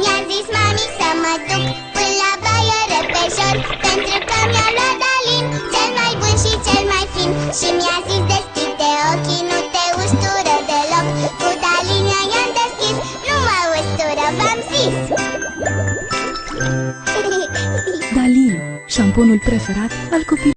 Mi-a zis mami să mă duc până la baie repejor, pentru că mi-a luat Dalin, cel mai bun și cel mai fin. Și mi-a zis deschide ochii, nu te ustură deloc. Cu Dalin i-am deschis, nu mă ustură, v-am zis. Dalin, șamponul preferat al copilului.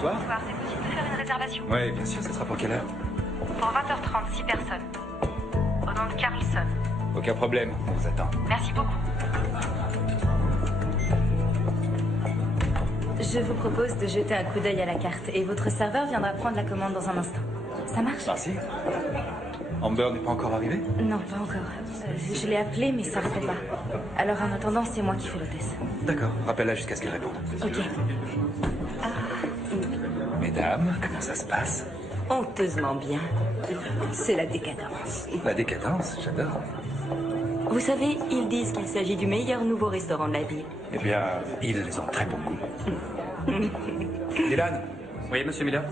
Bonsoir. Bonsoir, c'est possible de faire une réservation? Oui, bien sûr, ça sera pour quelle heure? Pour 20h30, 6 personnes. Au nom de Carlson. Aucun problème, on vous attend. Merci beaucoup. Je vous propose de jeter un coup d'œil à la carte et votre serveur viendra prendre la commande dans un instant. Ça marche? Merci. Amber n'est pas encore arrivé? Non, pas encore. Je l'ai appelé, mais ça répond pas. Alors en attendant, c'est moi qui fais l'hôtesse. D'accord, rappelle-la jusqu'à ce qu'elle réponde. Ok. Mesdames, comment ça se passe? Honteusement bien. C'est la décadence. La décadence, j'adore. Vous savez, ils disent qu'il s'agit du meilleur nouveau restaurant de la ville. Eh bien, ils ont très bon goût. Dylan? Oui, monsieur Miller?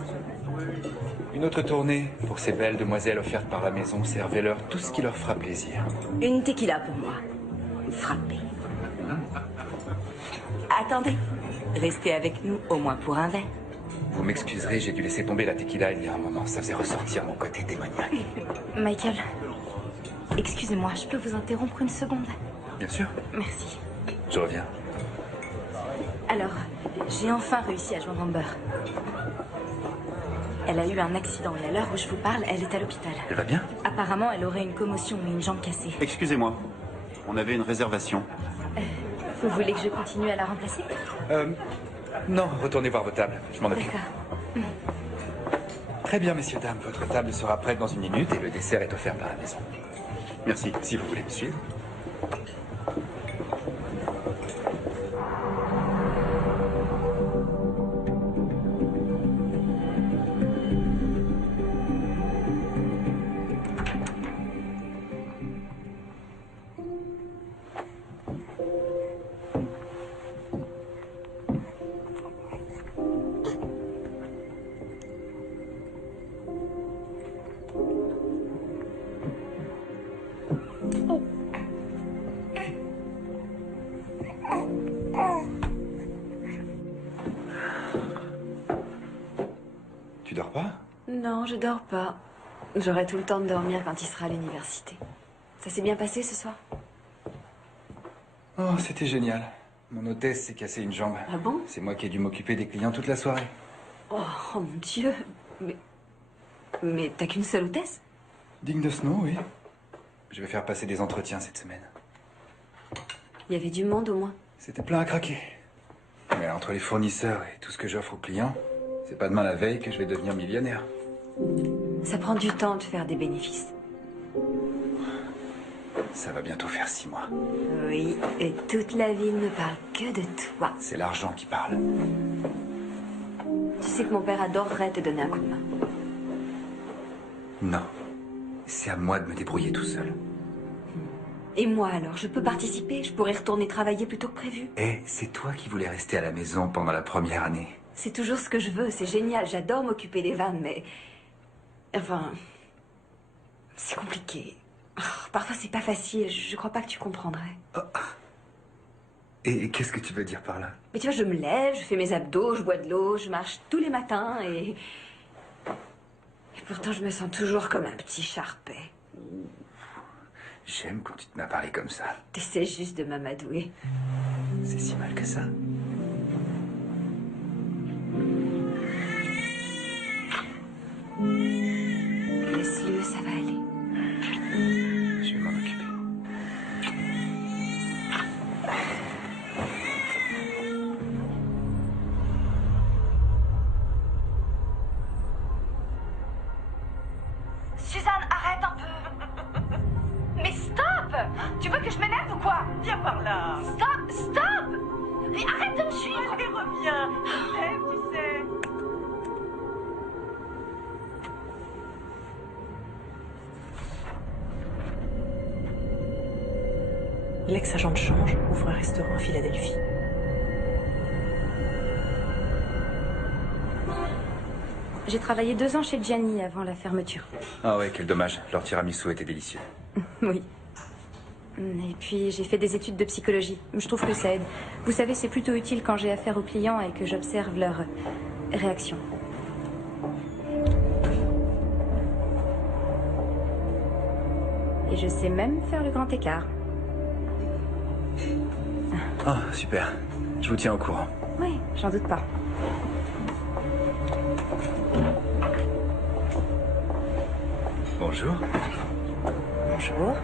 Une autre tournée pour ces belles demoiselles offertes par la maison. Servez-leur tout ce qui leur fera plaisir. Une tequila pour moi. Frappez. Attendez. Restez avec nous au moins pour un verre. Vous m'excuserez, j'ai dû laisser tomber la tequila il y a un moment. Ça faisait ressortir mon côté démoniaque. Michael, excusez-moi, je peux vous interrompre une seconde? Bien sûr. Merci. Je reviens. Alors, j'ai enfin réussi à joindre Amber. Elle a eu un accident et à l'heure où je vous parle, elle est à l'hôpital. Elle va bien? Apparemment, elle aurait une commotion et une jambe cassée. Excusez-moi, on avait une réservation. Vous voulez que je continue à la remplacer? Non, retournez voir vos tables, je m'en occupe. D'accord. Très bien, messieurs, dames, votre table sera prête dans 1 minute et le dessert est offert par la maison. Merci. Si vous voulez me suivre. Tu dors pas? Non, je dors pas. J'aurai tout le temps de dormir quand il sera à l'université. Ça s'est bien passé ce soir? Oh, c'était génial. Mon hôtesse s'est cassé une jambe. Ah bon? C'est moi qui ai dû m'occuper des clients toute la soirée. Oh mon Dieu. Mais t'as qu'une seule hôtesse? Digne de ce nom, oui. Je vais faire passer des entretiens cette semaine. Il y avait du monde au moins. C'était plein à craquer. Mais entre les fournisseurs et tout ce que j'offre aux clients, c'est pas demain la veille que je vais devenir millionnaire. Ça prend du temps de faire des bénéfices. Ça va bientôt faire 6 mois. Oui, et toute la ville ne parle que de toi. C'est l'argent qui parle. Tu sais que mon père adorerait te donner un coup de main. Non. C'est à moi de me débrouiller tout seul. Et moi alors, je peux participer? Je pourrais retourner travailler plus tôt que prévu. Et c'est toi qui voulais rester à la maison pendant la première année. C'est toujours ce que je veux, c'est génial. J'adore m'occuper des vannes, mais... Enfin... C'est compliqué. Oh, parfois c'est pas facile, je crois pas que tu comprendrais. Oh. Et qu'est-ce que tu veux dire par là? Mais tu vois, je me lève, je fais mes abdos, je bois de l'eau, je marche tous les matins et pourtant je me sens toujours comme un petit charpet. J'aime quand tu te m'as parlé comme ça. T'essaies juste de m'amadouer. C'est si mal que ça. Laisse-le, ça va aller. Je vais m'en occuper. Suzanne, arrête un peu. Mais stop! Tu veux que je m'énerve ou quoi? Viens par là. Stop! Stop! Mais arrête de me suivre! Allez, reviens. Lève, tu sais. L'ex-agent de change ouvre un restaurant à Philadelphie. J'ai travaillé 2 ans chez Gianni avant la fermeture. Ah ouais, quel dommage. Leur tiramisu était délicieux. Oui. Et puis j'ai fait des études de psychologie. Je trouve que ça aide. Vous savez, c'est plutôt utile quand j'ai affaire aux clients et que j'observe leurs réactions. Et je sais même faire le grand écart. Ah, super. Je vous tiens au courant. Oui, j'en doute pas. Bonjour. Bonjour.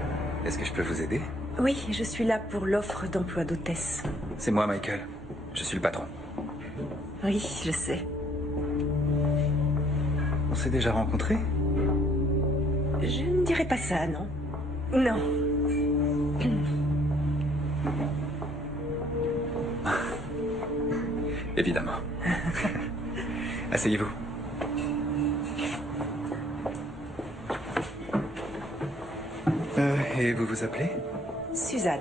Est-ce que je peux vous aider? Oui, je suis là pour l'offre d'emploi d'hôtesse. C'est moi, Michael. Je suis le patron. Oui, je sais. On s'est déjà rencontrés? Je ne dirais pas ça, non? Non. Évidemment. Asseyez-vous. Et vous vous appelez? Suzanne.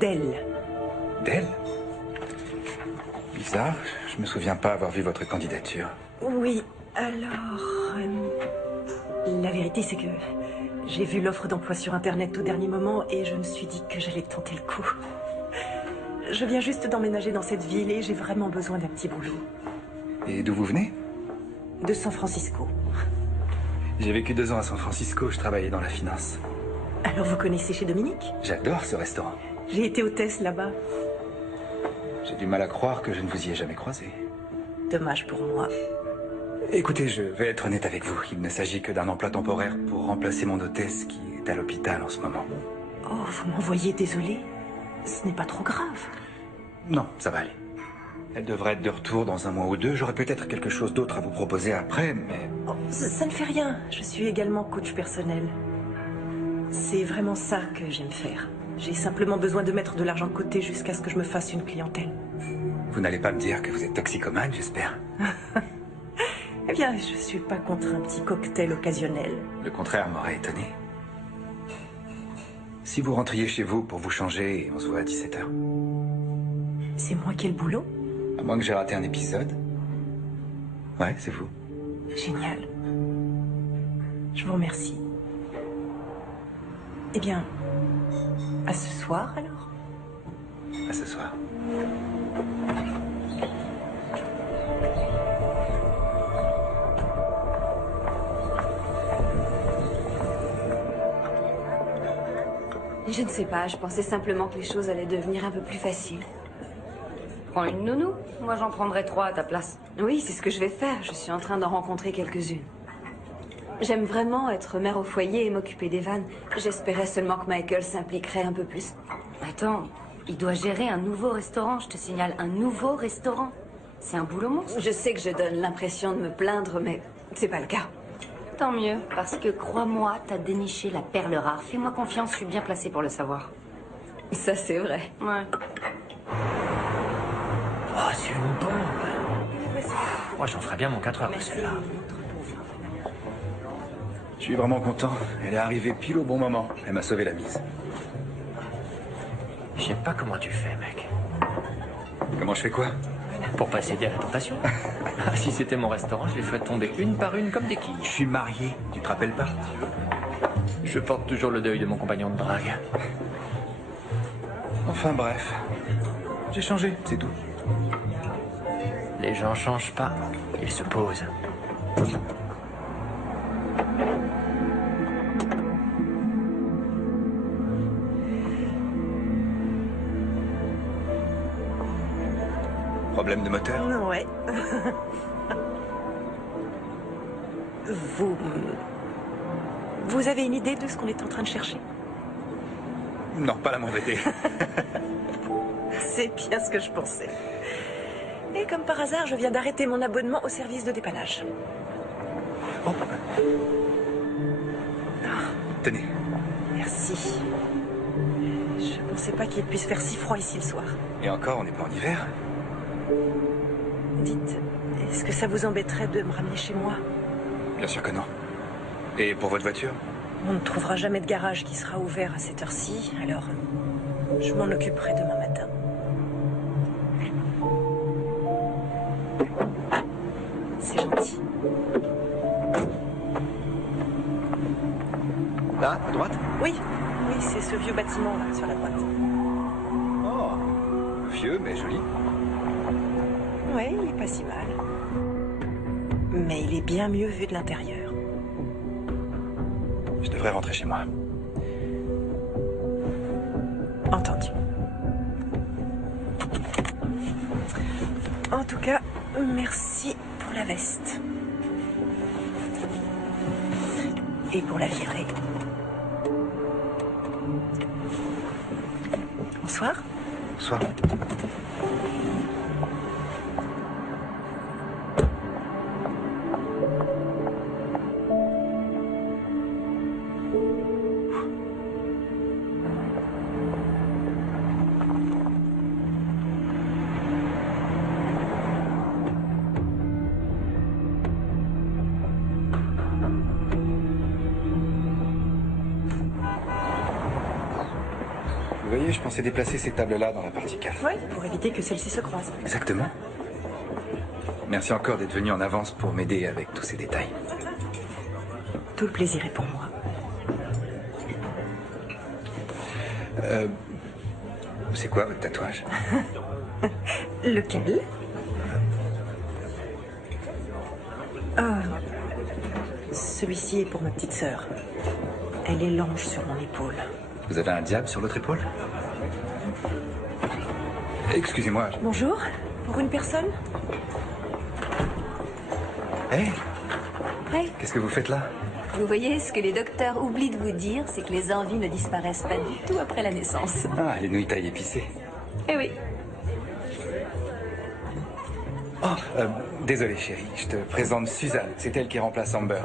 Dell. Dell? Bizarre, je me souviens pas avoir vu votre candidature. Oui, alors... la vérité, c'est que j'ai vu l'offre d'emploi sur Internet au dernier moment et je me suis dit que j'allais tenter le coup. Je viens juste d'emménager dans cette ville et j'ai vraiment besoin d'un petit boulot. Et d'où vous venez? De San Francisco. J'ai vécu 2 ans à San Francisco, je travaillais dans la finance. Alors vous connaissez chez Dominique? J'adore ce restaurant. J'ai été hôtesse là-bas. J'ai du mal à croire que je ne vous y ai jamais croisé. Dommage pour moi. Écoutez, je vais être honnête avec vous. Il ne s'agit que d'un emploi temporaire pour remplacer mon hôtesse qui est à l'hôpital en ce moment. Oh, vous m'envoyez désolé. Ce n'est pas trop grave. Non, ça va aller. Elle devrait être de retour dans 1 mois ou 2. J'aurai peut-être quelque chose d'autre à vous proposer après, mais... Oh, ça ne fait rien. Je suis également coach personnel. C'est vraiment ça que j'aime faire. J'ai simplement besoin de mettre de l'argent de côté jusqu'à ce que je me fasse une clientèle. Vous n'allez pas me dire que vous êtes toxicomane, j'espère? Eh bien, je suis pas contre un petit cocktail occasionnel. Le contraire m'aurait étonné. Si vous rentriez chez vous pour vous changer et on se voit à 17h. C'est moi qui ai le boulot? À moins que j'ai raté un épisode. Ouais, c'est vous. Génial. Je vous remercie. Eh bien, à ce soir alors? À ce soir. Je ne sais pas, je pensais simplement que les choses allaient devenir un peu plus faciles. Prends une nounou. Moi, j'en prendrais 3 à ta place. Oui, c'est ce que je vais faire. Je suis en train d'en rencontrer quelques-unes. J'aime vraiment être mère au foyer et m'occuper des vannes. J'espérais seulement que Michael s'impliquerait un peu plus. Attends, il doit gérer un nouveau restaurant, je te signale, un nouveau restaurant. C'est un boulot monstre. Je sais que je donne l'impression de me plaindre, mais c'est pas le cas. Tant mieux, parce que crois-moi, t'as déniché la perle rare. Fais-moi confiance, je suis bien placée pour le savoir. Ça, c'est vrai. Ouais. Oh, c'est une bombe. Moi, j'en ferais bien mon 4 heures de celui-là. Je suis vraiment content. Elle est arrivée pile au bon moment. Elle m'a sauvé la mise. Je sais pas comment tu fais, mec. Comment je fais quoi? Pour pas céder à la tentation. Ah, si c'était mon restaurant, je les ferais tomber une par une comme des quilles. Je suis marié, tu te rappelles pas? Je porte toujours le deuil de mon compagnon de drague. Enfin bref. J'ai changé, c'est tout. Les gens changent pas, ils se posent. Problème de moteur? Ouais. Vous avez une idée de ce qu'on est en train de chercher? Non, pas la moindre idée. C'est bien ce que je pensais. Et comme par hasard, je viens d'arrêter mon abonnement au service de dépannage. Oh. Tenez. Merci. Je pensais pas qu'il puisse faire si froid ici le soir. Et encore, on n'est pas en hiver? Dites, est-ce que ça vous embêterait de me ramener chez moi? Bien sûr que non. Et pour votre voiture? On ne trouvera jamais de garage qui sera ouvert à cette heure-ci, alors je m'en occuperai demain matin. C'est gentil. Là, à droite? Oui, c'est ce vieux bâtiment là, sur la droite. Oh, vieux mais joli. Ouais, il est pas si mal. Mais il est bien mieux vu de l'intérieur. Je devrais rentrer chez moi. Entendu. En tout cas, merci pour la veste. Et pour la livrée. Bonsoir. Bonsoir. Vous voyez, je pensais déplacer ces tables-là dans la partie 4. Oui, pour éviter que celles-ci se croisent. Exactement. Merci encore d'être venu en avance pour m'aider avec tous ces détails. Tout le plaisir est pour moi. C'est quoi votre tatouage? Lequel? Celui-ci est pour ma petite sœur. Elle est l'ange sur mon épaule. Vous avez un diable sur l'autre épaule? Excusez-moi. Bonjour, pour une personne? Hé, Ouais. qu'est-ce que vous faites là? Vous voyez, ce que les docteurs oublient de vous dire, c'est que les envies ne disparaissent pas du tout après la naissance. Ah, les nouilles taille épicées. Eh oui. Oh, désolé chérie, je te présente Suzanne. C'est elle qui remplace Amber.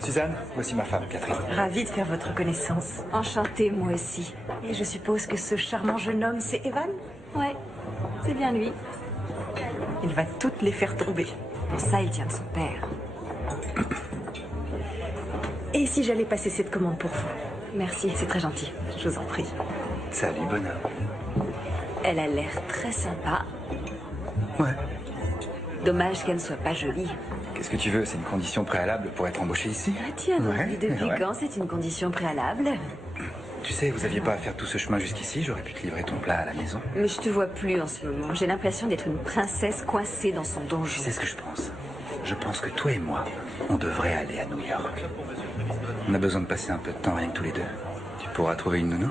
Suzanne, voici ma femme, Catherine. Ravie de faire votre connaissance. Enchantée, moi aussi. Et je suppose que ce charmant jeune homme, c'est Evan? Ouais, c'est bien lui. Il va toutes les faire tomber. Pour ça, il tient de son père. Et si j'allais passer cette commande pour vous? Merci, c'est très gentil. Je vous en prie. Salut, bonhomme. Elle a l'air très sympa. Ouais. Dommage qu'elle ne soit pas jolie. Qu'est-ce que tu veux? C'est une condition préalable pour être embauché ici? Ah tiens, Ouais, oui, depuis ouais. quand c'est une condition préalable? Tu sais, vous aviez pas à faire tout ce chemin jusqu'ici, j'aurais pu te livrer ton plat à la maison. Mais je te vois plus en ce moment. J'ai l'impression d'être une princesse coincée dans son Tu donjon. sais ce que je pense? Je pense que toi et moi, on devrait aller à New York. On a besoin de passer un peu de temps rien que tous les deux. Tu pourras trouver une nounou?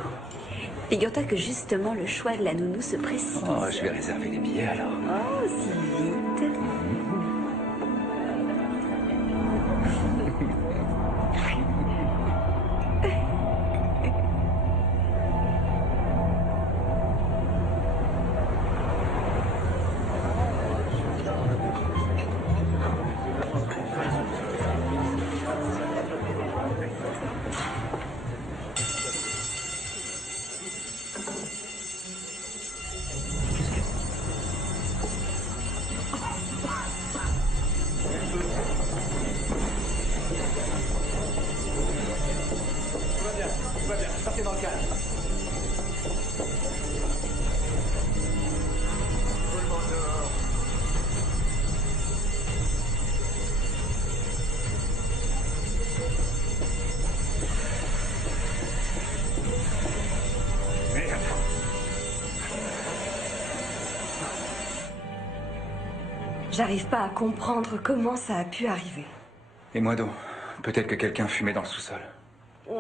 Figure-toi que justement le choix de la nounou se précise. Oh, je vais réserver les billets alors. Oh, si vite. J'arrive pas à comprendre comment ça a pu arriver. Et moi donc, peut-être que quelqu'un fumait dans le sous-sol.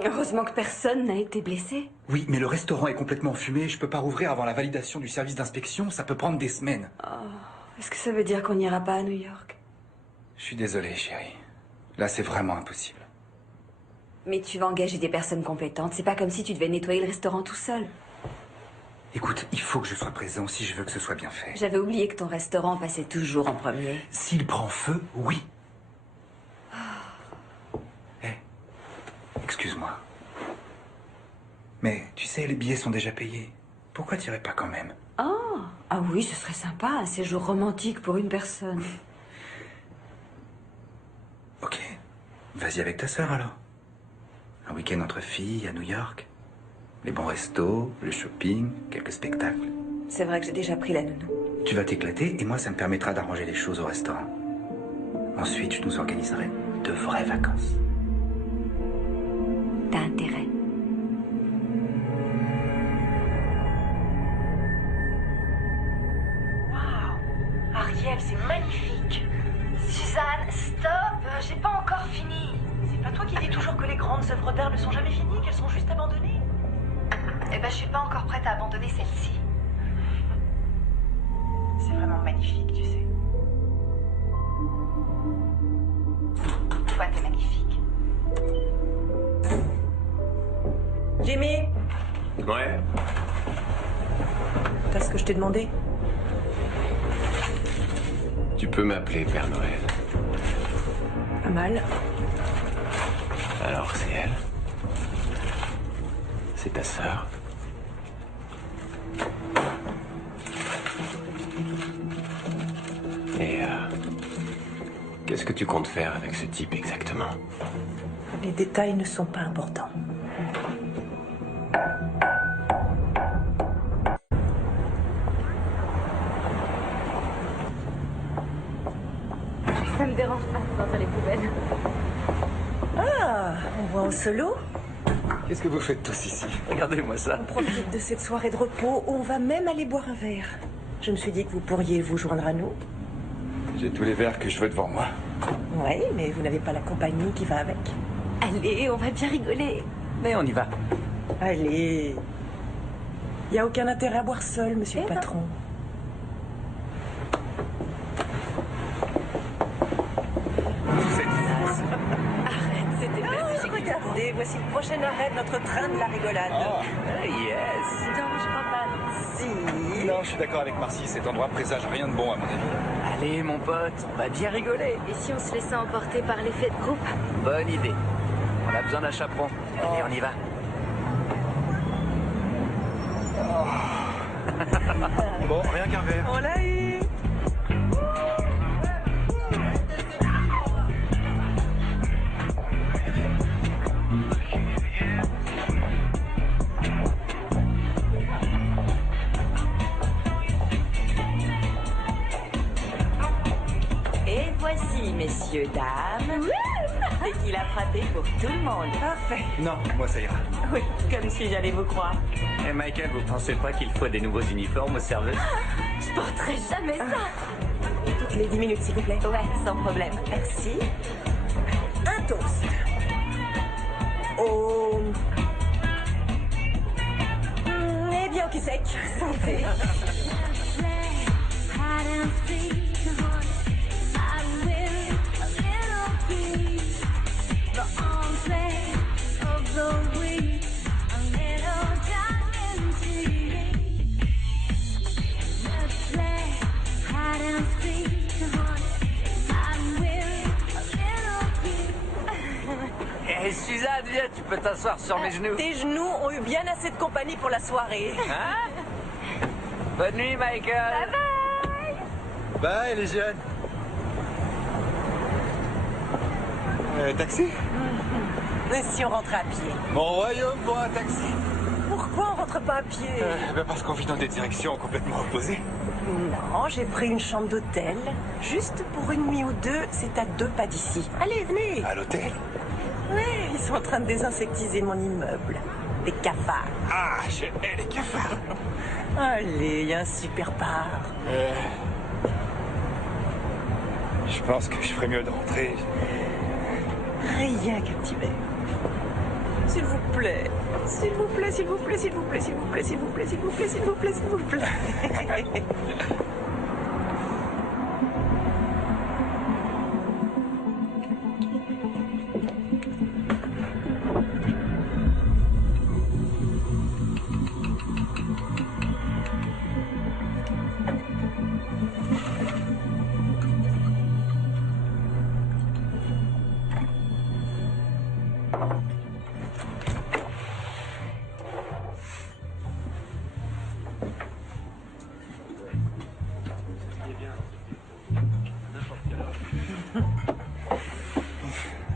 Heureusement que personne n'a été blessé. Oui, mais le restaurant est complètement fumé. Je peux pas rouvrir avant la validation du service d'inspection. Ça peut prendre des semaines. Oh, est-ce que ça veut dire qu'on n'ira pas à New York? Je suis désolé, chérie. Là, c'est vraiment impossible. Mais tu vas engager des personnes compétentes. C'est pas comme si tu devais nettoyer le restaurant tout seul. Écoute, il faut que je sois présent si je veux que ce soit bien fait. J'avais oublié que ton restaurant passait toujours en premier. S'il prend feu, oui. Excuse-moi. Mais tu sais, les billets sont déjà payés. Pourquoi t'irais pas quand même? Oh, ah oui, ce serait sympa, un séjour romantique pour une personne. Ok. Vas-y avec ta sœur alors. Un week-end entre filles à New York. Les bons restos, le shopping, quelques spectacles. C'est vrai que j'ai déjà pris la nounou. Tu vas t'éclater et moi ça me permettra d'arranger les choses au restaurant. Ensuite, je nous organiserai de vraies vacances. T'as intérêt. Waouh! Ariel, c'est magnifique! Suzanne, stop! J'ai pas encore fini! C'est pas toi qui dis toujours que les grandes œuvres d'art ne sont jamais finies, qu'elles sont juste abandonnées? Eh ben, je suis pas encore prête à abandonner celle-ci. C'est vraiment magnifique, tu sais. Toi, t'es magnifique. Jimmy, Ouais. t'as ce que je t'ai demandé? Tu peux m'appeler Père Noël. Pas mal. Alors, c'est elle. C'est ta sœur. Et qu'est-ce que tu comptes faire avec ce type exactement? Les détails ne sont pas importants. Ça me dérange pas de sortir les poubelles. Ah, on voit en solo. Qu'est-ce que vous faites tous ici? Regardez-moi ça. On profite de cette soirée de repos où on va même aller boire un verre. Je me suis dit que vous pourriez vous joindre à nous. J'ai tous les verres que je veux devant moi. Oui, mais vous n'avez pas la compagnie qui va avec. Allez, on va bien rigoler. Mais on y va. Allez. Il n'y a aucun intérêt à boire seul, monsieur le patron. Arrête, c'était pas Ah, regardez, voici le prochain arrêt de notre train de la rigolade. Yes. Non, je crois pas. Si. Non, je suis d'accord avec Marcy. Cet endroit présage rien de bon à mon avis. Allez, mon pote, on va bien rigoler. Et si on se laissait emporter par l'effet de groupe? Bonne idée. On a besoin d'un chaperon. Allez, on y va. Bon, rien qu'un verre. On l'a eu. Et voici, messieurs, dames. Et qu'il a frappé pour tout le monde. Parfait. Non, moi ça ira. Oui, comme si j'allais vous croire. Et Michael, vous pensez pas qu'il faut des nouveaux uniformes aux serveuses? Je porterai jamais ça. Toutes les 10 minutes, s'il vous plaît. Ouais, sans problème. Merci. Un toast. Au... Eh bien, au cul sec. Santé. Eh, Suzanne, viens, tu peux t'asseoir sur mes genoux. Tes genoux ont eu bien assez de compagnie pour la soirée. Hein? Bonne nuit, Michael. Bye les jeunes. Taxi? Mais si on rentrait à pied. Mon royaume pour un taxi. Pourquoi on rentre pas à pied? Parce qu'on vit dans des directions complètement opposées. Non, j'ai pris une chambre d'hôtel. Juste pour une nuit ou deux, c'est à 2 pas d'ici. Allez, venez. À l'hôtel? Ouais, ils sont en train de désinsectiser mon immeuble. Des cafards. Ah, je hais les cafards. Allez, il y a un super bar. Je pense que je ferais mieux de rentrer. Rien qu'un petit verre. S'il vous plaît. S'il vous plaît, s'il vous plaît, s'il vous plaît, s'il vous plaît, s'il vous plaît, s'il vous plaît, s'il vous plaît, s'il vous plaît.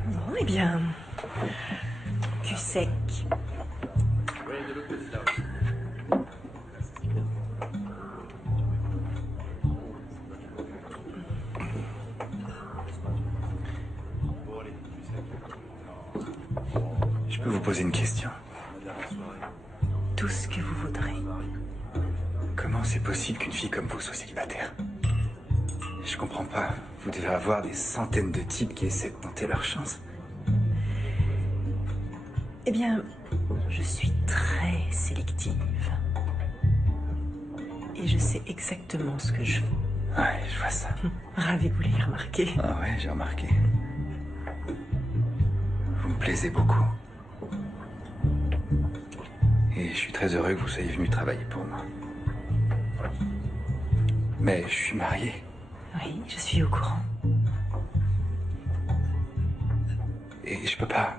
Bon, eh bien, cul sec. Je peux vous poser une question? Tout ce que vous voudrez. Comment c'est possible qu'une fille comme vous soit célibataire? Je comprends pas. Vous devez avoir des centaines de types qui essaient de tenter leur chance. Eh bien, je suis très sélective. Et je sais exactement ce que je veux. Ouais, je vois ça. Ravi que vous l'ayez remarqué. Ah ouais, j'ai remarqué. Vous me plaisez beaucoup. Et je suis très heureux que vous soyez venu travailler pour moi. Mais je suis marié. Oui, je suis au courant. Et je peux pas.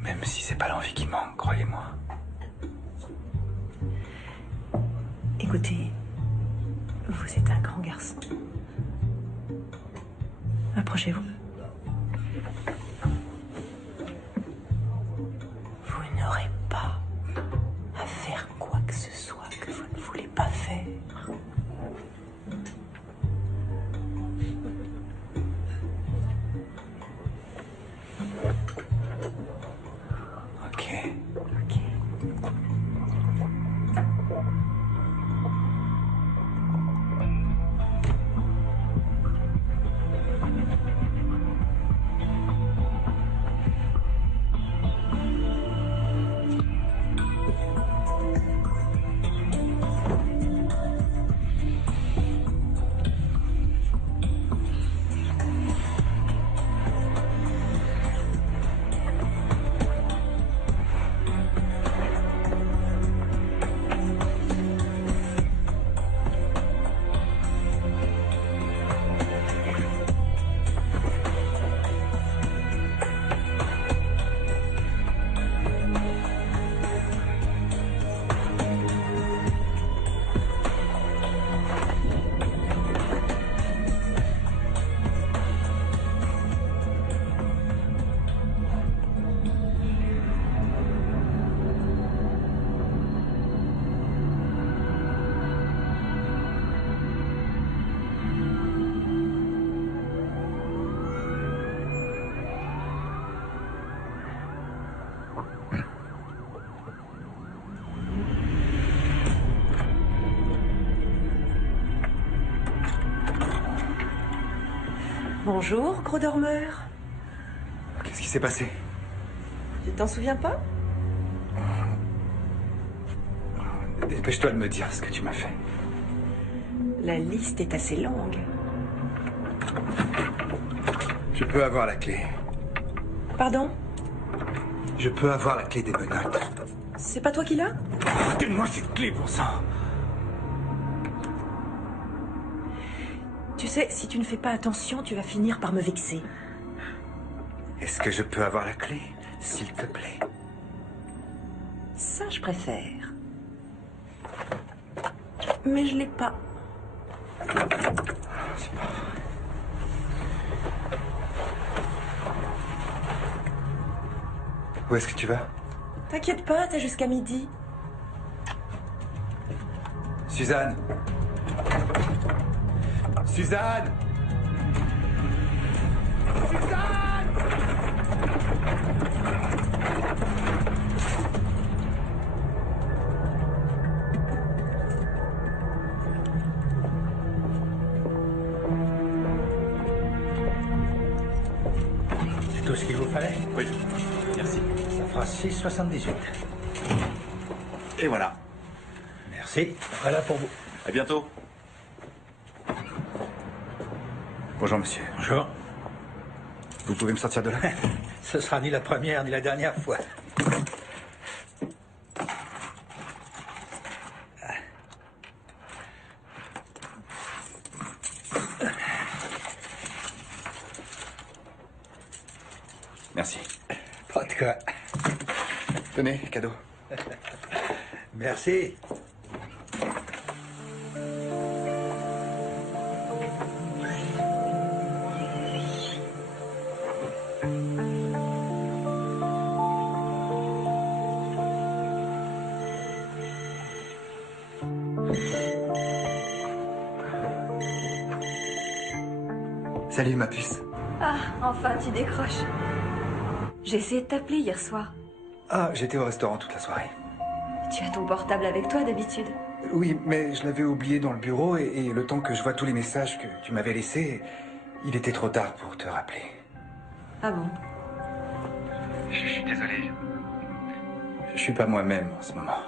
Même si c'est pas l'envie qui manque, croyez-moi. Écoutez, vous êtes un grand garçon. Approchez-vous. Vous n'aurez pas à faire quoi que ce soit que vous ne voulez pas faire. Ok. Ok. Bonjour, gros dormeur. Qu'est-ce qui s'est passé? Tu t'en souviens pas? Dépêche-toi de me dire ce que tu m'as fait. La liste est assez longue. Je peux avoir la clé. Pardon? Je peux avoir la clé des menottes. C'est pas toi qui l'as? Oh, donne-moi cette clé, bon sang! Tu sais, si tu ne fais pas attention, tu vas finir par me vexer. Est-ce que je peux avoir la clé, s'il te plaît? Ça, je préfère. Mais je l'ai pas. C'est pas vrai. Où est-ce que tu vas? T'inquiète pas, t'as jusqu'à midi. Suzanne! Suzanne! Suzanne! Allez. Oui, merci. Ça fera 6,78. Et voilà. Merci. Voilà pour vous. À bientôt. Bonjour, monsieur. Bonjour. Vous pouvez me sortir de là? Ce sera ni la première ni la dernière fois. Merci. Pas de quoi. Tenez, cadeau. Merci. Salut, ma puce. Ah, enfin, tu décroches. J'ai essayé de t'appeler hier soir. Ah, j'étais au restaurant toute la soirée. Tu as ton portable avec toi d'habitude. Oui, mais je l'avais oublié dans le bureau et le temps que je vois tous les messages que tu m'avais laissés, il était trop tard pour te rappeler. Ah bon? Je suis désolé. Je suis pas moi-même en ce moment.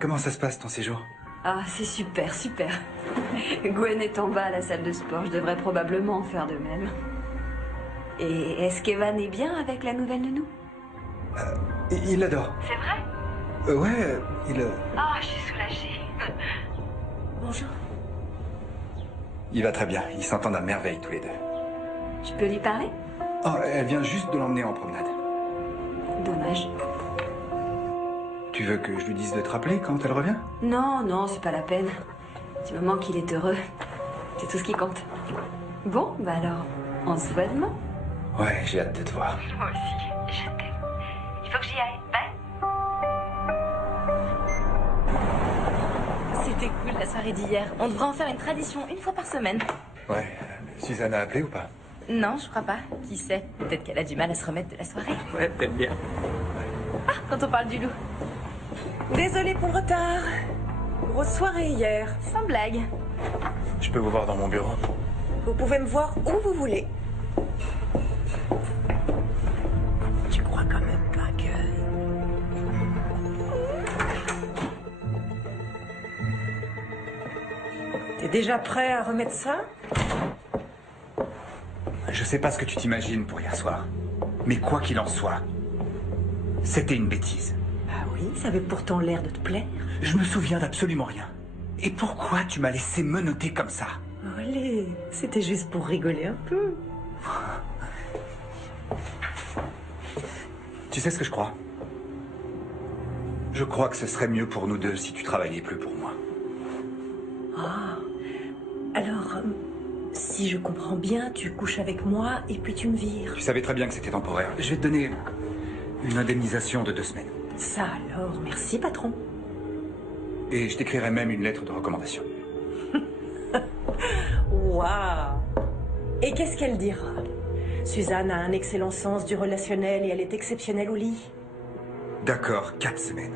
Comment ça se passe ton séjour? Ah, c'est super, super. Gwen est en bas à la salle de sport. Je devrais probablement en faire de même. Et est-ce qu'Evan est bien avec la nouvelle nounou? Il l'adore. C'est vrai? Ouais, Ah, je suis soulagée. Bonjour. il va très bien. Ils s'entendent à merveille tous les deux. Je peux lui parler? Oh, elle vient juste de l'emmener en promenade. Dommage. Tu veux que je lui dise de te rappeler quand elle revient? Non, non, c'est pas la peine. Du moment qu'il est heureux, c'est tout ce qui compte. Bon, bah alors, on se voit demain. Ouais, j'ai hâte de te voir. Moi aussi, je t'aime. Il faut que j'y aille. Bye. C'était cool la soirée d'hier. On devrait en faire une tradition une fois par semaine. Ouais, Suzanne a appelé ou pas? Non, je crois pas. Qui sait? Peut-être qu'elle a du mal à se remettre de la soirée. Ouais, peut-être bien. Ah, quand on parle du loup. Désolée pour le retard. Grosse soirée hier. Sans blague. Je peux vous voir dans mon bureau. Vous pouvez me voir où vous voulez. Tu crois quand même pas que... T'es déjà prêt à remettre ça? Je sais pas ce que tu t'imagines pour hier soir. Mais quoi qu'il en soit, c'était une bêtise. Bah oui, ça avait pourtant l'air de te plaire. Je me souviens d'absolument rien. Et pourquoi tu m'as laissé menotter comme ça? Allez, c'était juste pour rigoler un peu. Tu sais ce que je crois? Je crois que ce serait mieux pour nous deux si tu travaillais plus pour moi. Ah, alors, si je comprends bien, tu couches avec moi et puis tu me vires. Tu savais très bien que c'était temporaire. Je vais te donner une indemnisation de 2 semaines. Ça alors, merci patron. Et je t'écrirai même une lettre de recommandation. Waouh! Et qu'est-ce qu'elle dira? Suzanne a un excellent sens du relationnel et elle est exceptionnelle au lit. D'accord, 4 semaines.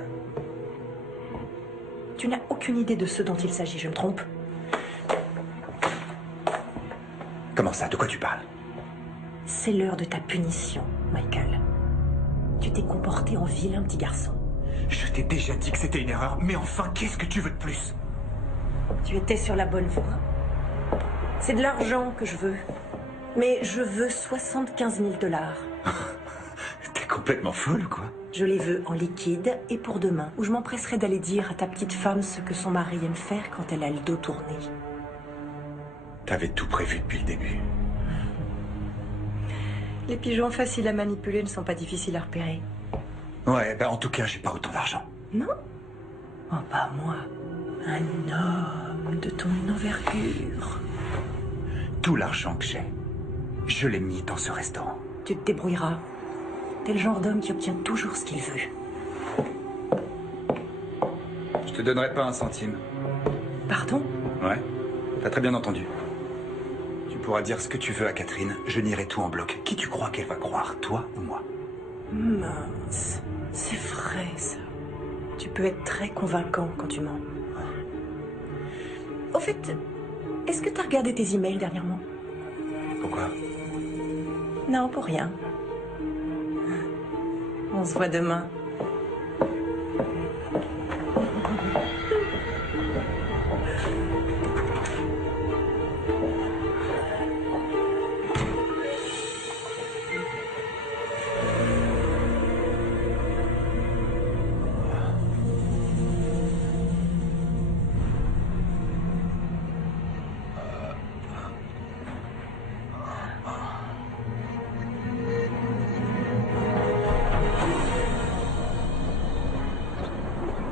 Tu n'as aucune idée de ce dont il s'agit, je me trompe? Comment ça? De quoi tu parles? C'est l'heure de ta punition, Michael. Tu t'es comporté en vilain petit garçon. Je t'ai déjà dit que c'était une erreur, mais enfin, qu'est-ce que tu veux de plus? Tu étais sur la bonne voie. C'est de l'argent que je veux. Mais je veux 75 000 $. T'es complètement folle ou quoi? Je les veux en liquide et pour demain, où je m'empresserai d'aller dire à ta petite femme ce que son mari aime faire quand elle a le dos tourné. T'avais tout prévu depuis le début. Les pigeons faciles à manipuler ne sont pas difficiles à repérer. Ouais, en tout cas, j'ai pas autant d'argent. Non? Oh, pas moi. Un homme de ton envergure. Tout l'argent que j'ai, je l'ai mis dans ce restaurant. Tu te débrouilleras. T'es le genre d'homme qui obtient toujours ce qu'il veut. Je te donnerai pas un centime. Pardon? Ouais, t'as très bien entendu. Tu pourras dire ce que tu veux à Catherine, je nierai tout en bloc. Qui tu crois qu'elle va croire, toi ou moi? Mince, c'est vrai ça. Tu peux être très convaincant quand tu mens. Au fait, est-ce que t'as regardé tes emails dernièrement? Pourquoi? Non, pour rien. On se voit demain.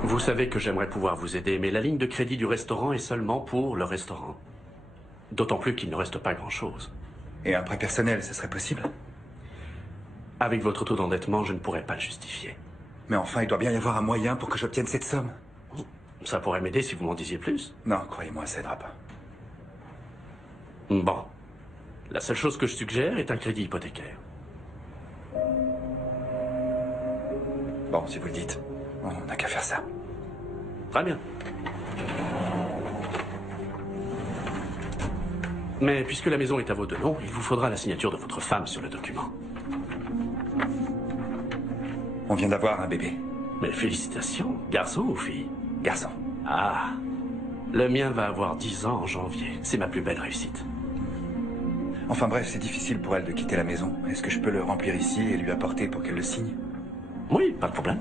Vous savez que j'aimerais pouvoir vous aider, mais la ligne de crédit du restaurant est seulement pour le restaurant. D'autant plus qu'il ne reste pas grand-chose. Et un prêt personnel, ce serait possible? Avec votre taux d'endettement, je ne pourrais pas le justifier. Mais enfin, il doit bien y avoir un moyen pour que j'obtienne cette somme. Ça pourrait m'aider si vous m'en disiez plus. Non, croyez-moi, ça aidera pas. Bon. La seule chose que je suggère est un crédit hypothécaire. Bon, si vous le dites, on n'a qu'à faire ça. Très bien. Mais puisque la maison est à vos deux noms, il vous faudra la signature de votre femme sur le document. On vient d'avoir un bébé. Mais félicitations. Garçon ou fille? Garçon. Ah. Le mien va avoir 10 ans en janvier. C'est ma plus belle réussite. Enfin bref, c'est difficile pour elle de quitter la maison. Est-ce que je peux le remplir ici et lui apporter pour qu'elle le signe? Oui, pas de problème.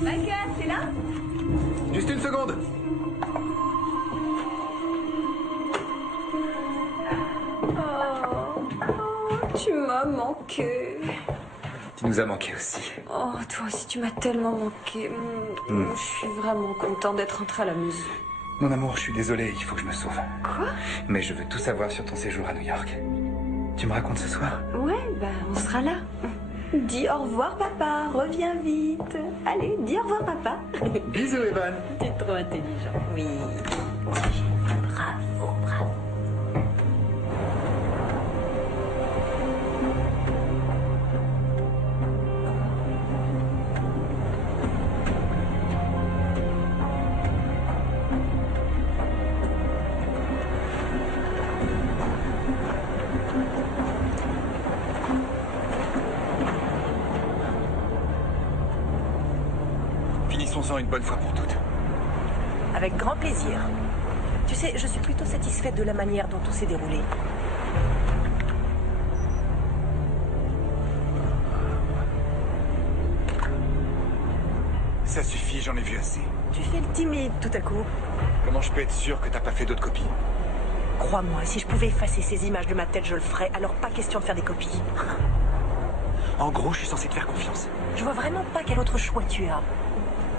Michael, c'est là? Juste une seconde. Tu m'as manqué. Tu nous as manqué aussi. Oh, toi aussi, tu m'as tellement manqué. Je suis vraiment content d'être rentrée à la maison. Mon amour, je suis désolé, il faut que je me sauve. Quoi? Mais je veux tout savoir sur ton séjour à New York. Tu me racontes ce soir? Ouais, on sera là. Dis au revoir, papa. Reviens vite. Allez, dis au revoir, papa. Bisous, Evan. T'es trop intelligent. Oui. Bravo, bravo. Finissons-en une bonne fois pour toutes. Avec grand plaisir. Tu sais, je suis plutôt satisfaite de la manière dont tout s'est déroulé. Ça suffit, j'en ai vu assez. Tu fais le timide tout à coup. Comment je peux être sûr que t'as pas fait d'autres copies? Crois-moi, si je pouvais effacer ces images de ma tête, je le ferais. Alors pas question de faire des copies. En gros, je suis censé te faire confiance. Je vois vraiment pas quel autre choix tu as.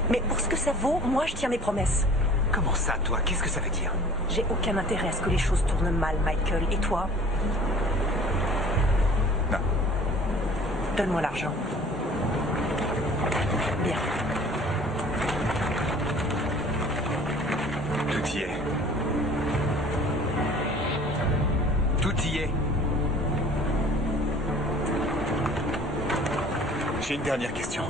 Mais pour ce que ça vaut, moi je tiens mes promesses. Comment ça, toi? Qu'est-ce que ça veut dire? J'ai aucun intérêt à ce que les choses tournent mal, Michael. Et toi? Non. Donne-moi l'argent. Bien. Tout y est. Tout y est. J'ai une dernière question.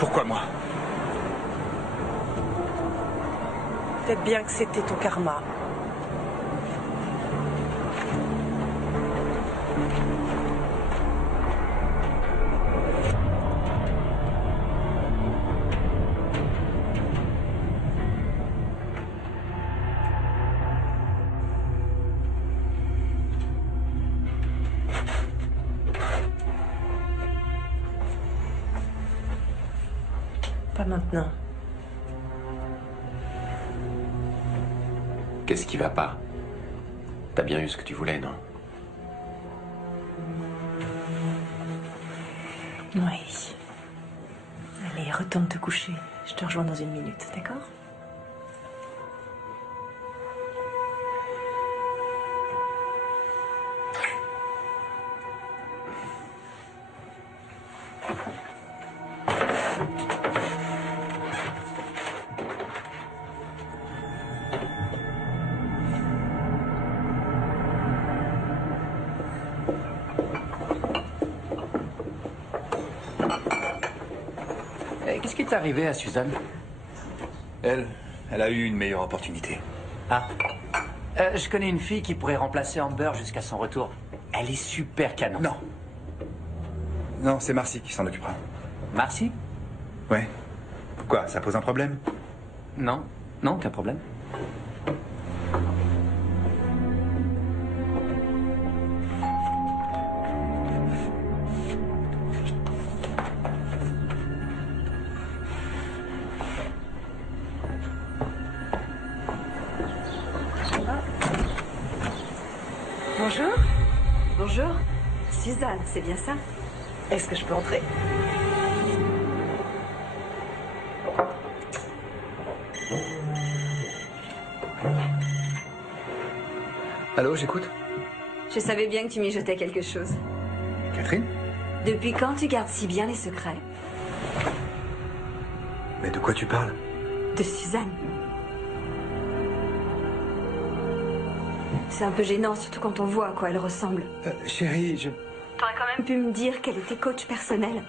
Pourquoi moi? Peut-être bien que c'était ton karma. Pas maintenant. Qu'est-ce qui va pas? T'as bien eu ce que tu voulais, non? Oui. Allez, retourne te coucher. Je te rejoins dans une minute, d'accord? Qu'est-ce qui est arrivé à Suzanne? Elle a eu une meilleure opportunité. Ah. Je connais une fille qui pourrait remplacer Amber jusqu'à son retour. Elle est super canon. Non. Non, c'est Marcy qui s'en occupera. Marcy? Ouais. Quoi, ça pose un problème? Non. Non, aucun problème. Bonjour. Bonjour. Suzanne, c'est bien ça? Est-ce que je peux entrer? Allô, j'écoute? Je savais bien que tu mijotais quelque chose. Catherine? Depuis quand tu gardes si bien les secrets? Mais de quoi tu parles? De Suzanne. C'est un peu gênant, surtout quand on voit à quoi elle ressemble. Chérie, je... T'aurais quand même pu me dire qu'elle était coach personnel.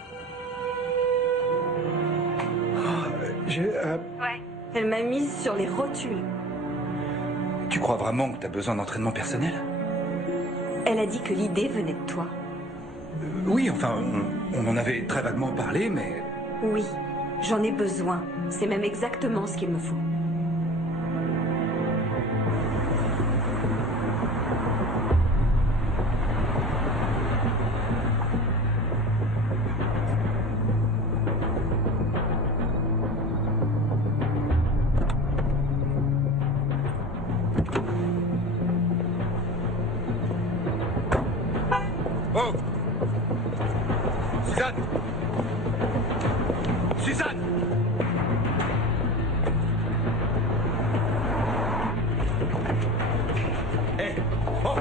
Ouais. Elle m'a mise sur les rotules. Tu crois vraiment que t'as besoin d'entraînement personnel? Elle a dit que l'idée venait de toi. Oui, enfin, on en avait très vaguement parlé, mais... Oui, j'en ai besoin. C'est même exactement ce qu'il me faut. Oh! Suzanne! Suzanne! Hé! Oh!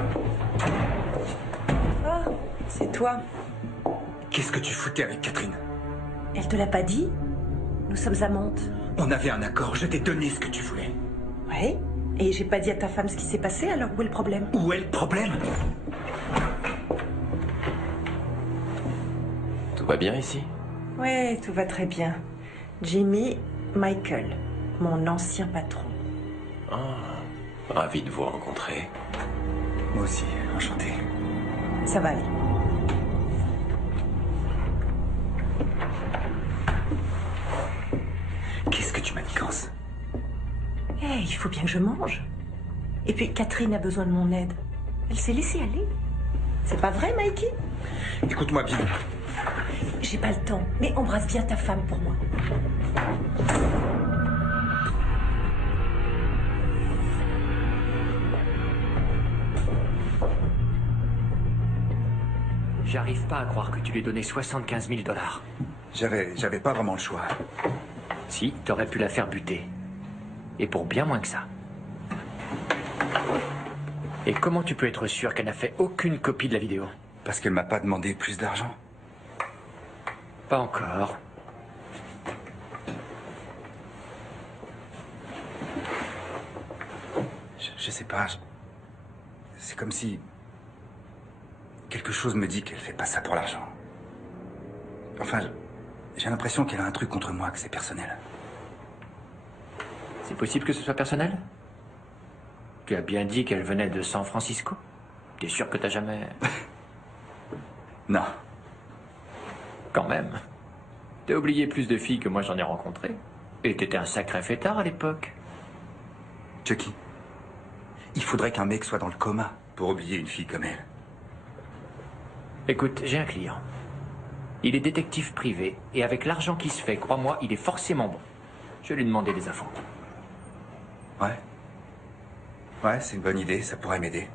Ah, c'est toi. Qu'est-ce que tu foutais avec Catherine? Elle te l'a pas dit? Nous sommes amantes. On avait un accord, je t'ai donné ce que tu voulais. Ouais. Et j'ai pas dit à ta femme ce qui s'est passé, alors où est le problème? Où est le problème? Tout va bien ici? Ouais, tout va très bien. Jimmy, Michael, mon ancien patron. Ah, ravi de vous rencontrer. Moi aussi, enchanté. Ça va aller. Qu'est-ce que tu manigances? Eh, il faut bien que je mange. Et puis, Catherine a besoin de mon aide. Elle s'est laissée aller. C'est pas vrai, Mikey? Écoute-moi bien. J'ai pas le temps, mais embrasse bien ta femme pour moi. J'arrive pas à croire que tu lui ai donné 75 000 $. J'avais pas vraiment le choix. Si, t'aurais pu la faire buter. Et pour bien moins que ça. Et comment tu peux être sûr qu'elle n'a fait aucune copie de la vidéo? Parce qu'elle m'a pas demandé plus d'argent. Pas encore. Je sais pas. C'est comme si... quelque chose me dit qu'elle fait pas ça pour l'argent. Enfin, j'ai l'impression qu'elle a un truc contre moi, que c'est personnel. C'est possible que ce soit personnel? Tu as bien dit qu'elle venait de San Francisco? T'es sûr que t'as jamais... Non. Quand même. T'as oublié plus de filles que moi j'en ai rencontrées. Et t'étais un sacré fêtard à l'époque. Chucky, il faudrait qu'un mec soit dans le coma pour oublier une fille comme elle. Écoute, j'ai un client. Il est détective privé, et avec l'argent qui se fait, crois-moi, il est forcément bon. Je vais lui demander des infos. Ouais. Ouais, c'est une bonne idée, ça pourrait m'aider.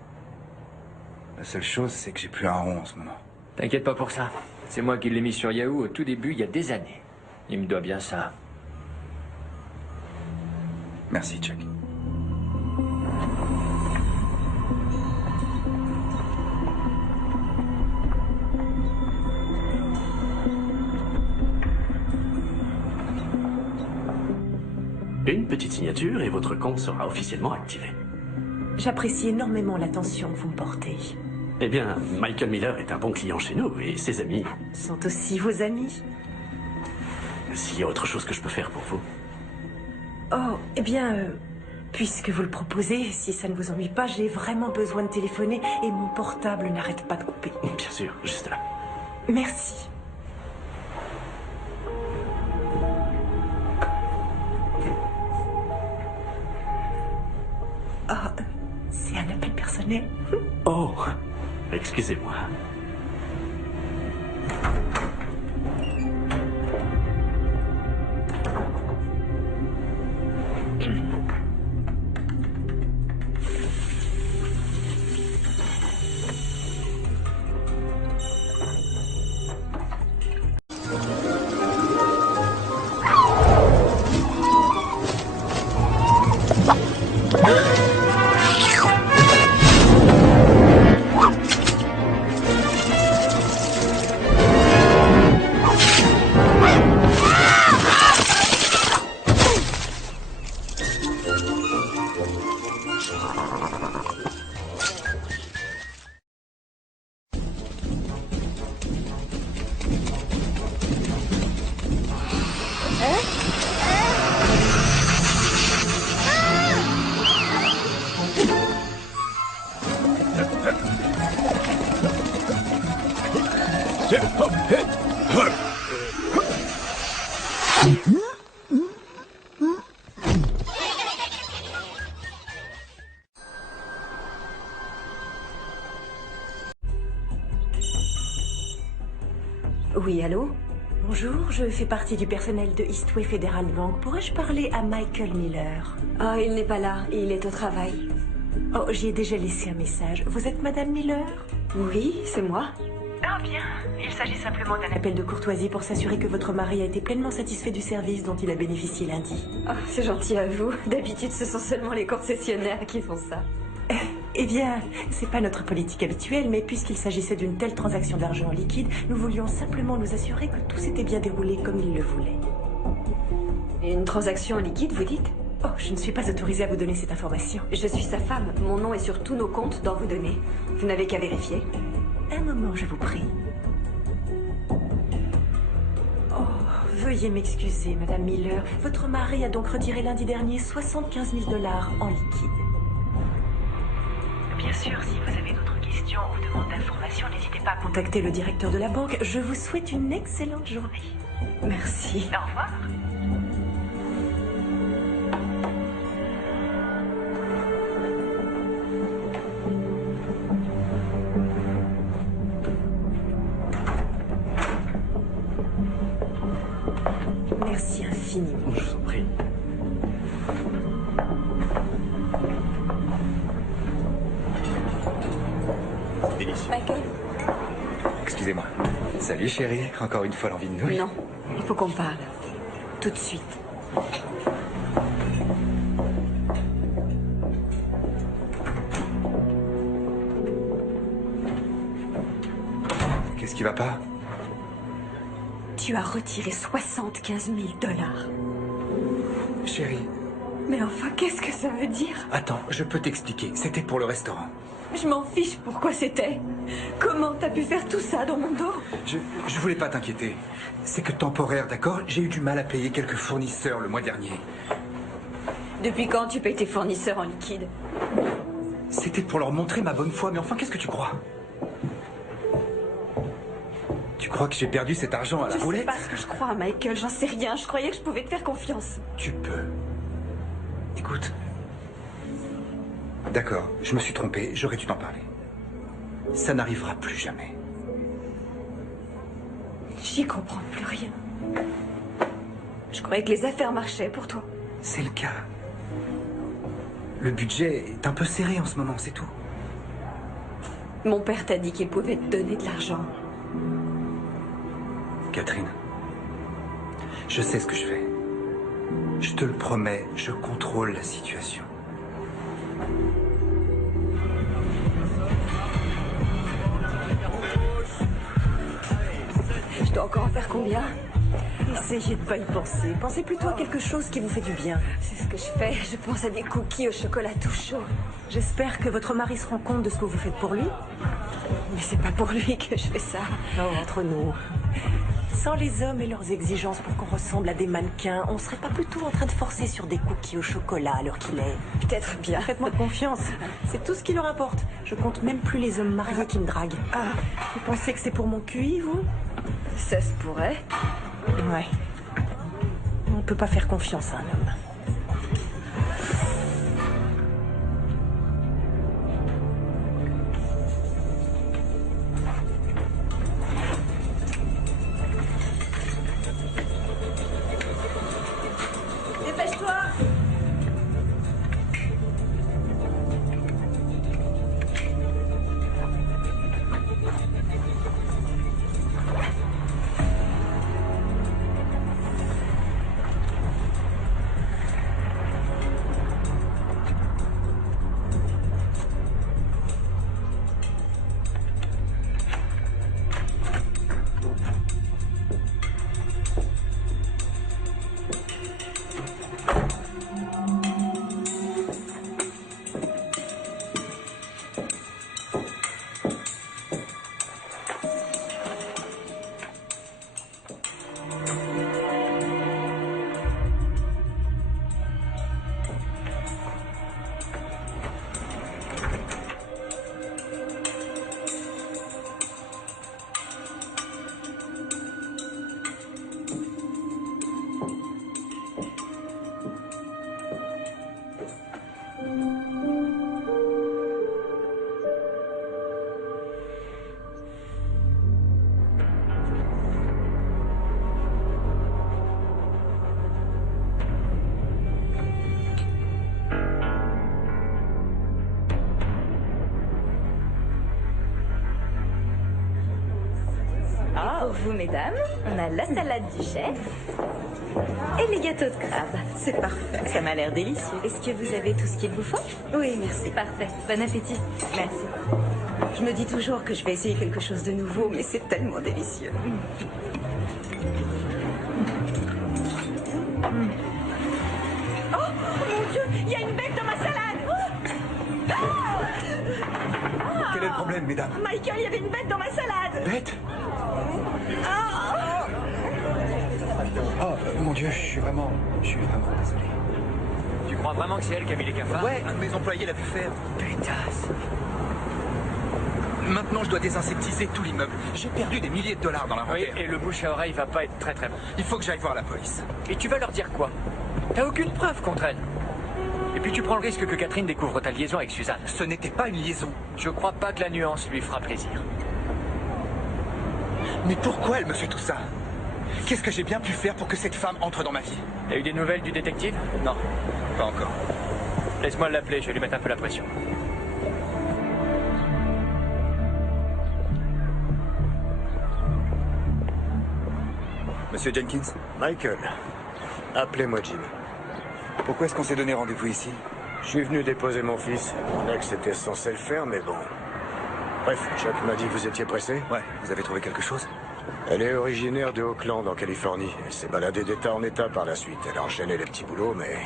La seule chose, c'est que j'ai plus un rond en ce moment. T'inquiète pas pour ça. C'est moi qui l'ai mis sur Yahoo au tout début, il y a des années. Il me doit bien ça. Merci, Chuck. Une petite signature et votre compte sera officiellement activé. J'apprécie énormément l'attention que vous me portez. Eh bien, Michael Miller est un bon client chez nous et ses amis. Sont aussi vos amis? S'il y a autre chose que je peux faire pour vous. Oh, eh bien, puisque vous le proposez, si ça ne vous ennuie pas, j'ai vraiment besoin de téléphoner et mon portable n'arrête pas de couper. Bien sûr, juste là. Merci. Oh, c'est un appel personnel. Oh, excusez-moi. Oui, allô? Bonjour, je fais partie du personnel de Eastway Federal Bank. Pourrais-je parler à Michael Miller? Ah, il n'est pas là, il est au travail. Oh, j'y ai déjà laissé un message. Vous êtes Madame Miller? Oui, c'est moi. Ah bien, il s'agit simplement d'un appel de courtoisie pour s'assurer que votre mari a été pleinement satisfait du service dont il a bénéficié lundi. Oh, c'est gentil à vous. D'habitude, ce sont seulement les concessionnaires qui font ça. Eh bien, c'est pas notre politique habituelle, mais puisqu'il s'agissait d'une telle transaction d'argent liquide, nous voulions simplement nous assurer que tout s'était bien déroulé comme il le voulait. Une transaction en liquide, vous dites? Oh, je ne suis pas autorisée à vous donner cette information. Je suis sa femme. Mon nom est sur tous nos comptes dans vos données. Vous n'avez qu'à vérifier. Un moment, je vous prie. Oh, veuillez m'excuser, Madame Miller. Votre mari a donc retiré lundi dernier 75 000 $ en liquide. Bien sûr, si vous avez d'autres questions ou demandes d'informations, n'hésitez pas à contacter le directeur de la banque. Je vous souhaite une excellente journée. Merci. Au revoir. Merci infiniment. Je vous en prie. Délicieux. Michael? Excusez-moi. Salut chérie, encore une fois l'envie de nouilles. Non, il faut qu'on parle. Tout de suite. Qu'est-ce qui va pas? Tu as retiré 75 000 $. Chérie, Mais enfin, qu'est-ce que ça veut dire? attends, je peux t'expliquer. C'était pour le restaurant. Je m'en fiche pourquoi c'était. Comment t'as pu faire tout ça dans mon dos? Je voulais pas t'inquiéter. C'est que temporaire, d'accord? J'ai eu du mal à payer quelques fournisseurs le mois dernier. Depuis quand tu payes tes fournisseurs en liquide? C'était pour leur montrer ma bonne foi, mais enfin, qu'est-ce que tu crois? Tu crois que j'ai perdu cet argent à la roulette? Je sais pas ce que je crois, Michael, j'en sais rien. Je croyais que je pouvais te faire confiance. Tu peux. Écoute. D'accord, je me suis trompé, j'aurais dû t'en parler. Ça n'arrivera plus jamais. J'y comprends plus rien. Je croyais que les affaires marchaient pour toi. C'est le cas. Le budget est un peu serré en ce moment, c'est tout. Mon père t'a dit qu'il pouvait te donner de l'argent. Catherine, je sais ce que je fais. Je te le promets, je contrôle la situation. Je dois encore en faire combien? Essayez de pas y penser. Pensez plutôt à quelque chose qui vous fait du bien. C'est ce que je fais. Je pense à des cookies au chocolat tout chaud. J'espère que votre mari se rend compte de ce que vous faites pour lui. Mais c'est pas pour lui que je fais ça. Non, entre nous. Sans les hommes et leurs exigences pour qu'on ressemble à des mannequins, on serait pas plutôt en train de forcer sur des cookies au chocolat à l'heure qu'il est? Peut-être bien. Faites-moi confiance. C'est tout ce qui leur importe. Je compte même plus les hommes mariés qui me draguent. Ah, vous pensez que c'est pour mon QI, vous? Ça se pourrait. Ouais. On peut pas faire confiance à un homme. Dépêche-toi! Pour vous, mesdames, on a la salade du chef et les gâteaux de crabe. C'est parfait. Ça m'a l'air délicieux. Est-ce que vous avez tout ce qu'il vous faut? Oui, merci. Parfait. Bon appétit. Merci. Je me dis toujours que je vais essayer quelque chose de nouveau, mais c'est tellement délicieux. Oh, mon Dieu, il y a une bête dans ma salade. Quel est le problème, mesdames? Michael, il y avait une bête dans ma salade. Bête? Oh, mon Dieu, je suis vraiment désolé. Tu crois vraiment que c'est elle qui a mis les cafards? Ouais, un de mes employés l'a vu faire. Pétasse. Maintenant, je dois désinsectiser tout l'immeuble. J'ai perdu des milliers de dollars dans l'inventaire. Oui, et le bouche à oreille va pas être très bon. Il faut que j'aille voir la police. Et tu vas leur dire quoi? T'as aucune preuve contre elle. Et puis tu prends le risque que Catherine découvre ta liaison avec Suzanne. Ce n'était pas une liaison. Je crois pas que la nuance lui fera plaisir. Mais pourquoi elle me fait tout ça? Qu'est-ce que j'ai bien pu faire pour que cette femme entre dans ma vie? T'as eu des nouvelles du détective? Non, pas encore. Laisse-moi l'appeler, je vais lui mettre un peu la pression. Monsieur Jenkins? Michael, appelez-moi Jim. Pourquoi est-ce qu'on s'est donné rendez-vous ici? Je suis venu déposer mon fils. Mon ex était censé le faire, mais bon. Bref, Chuck m'a dit que vous étiez pressé. Ouais, vous avez trouvé quelque chose? Elle est originaire de Oakland, en Californie. Elle s'est baladée d'état en état par la suite. Elle a enchaîné les petits boulots, mais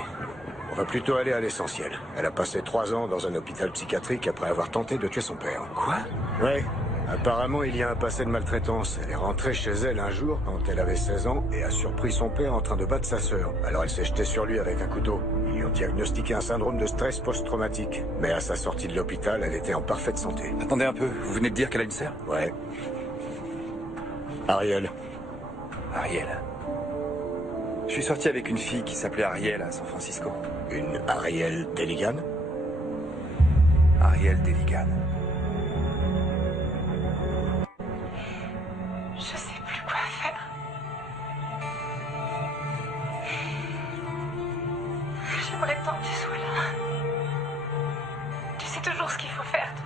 on va plutôt aller à l'essentiel. Elle a passé 3 ans dans un hôpital psychiatrique après avoir tenté de tuer son père. Quoi? Ouais. Apparemment, il y a un passé de maltraitance. Elle est rentrée chez elle un jour, quand elle avait 16 ans, et a surpris son père en train de battre sa sœur. Alors elle s'est jetée sur lui avec un couteau. Ils lui ont diagnostiqué un syndrome de stress post-traumatique. Mais à sa sortie de l'hôpital, elle était en parfaite santé. Attendez un peu, vous venez de dire qu'elle a une sœur? Ouais. Ariel. Ariel. Je suis sorti avec une fille qui s'appelait Ariel à San Francisco. Une Ariel Deligan? Ariel Deligan. Je sais plus quoi faire. J'aimerais tant que tu sois là. Tu sais toujours ce qu'il faut faire, toi.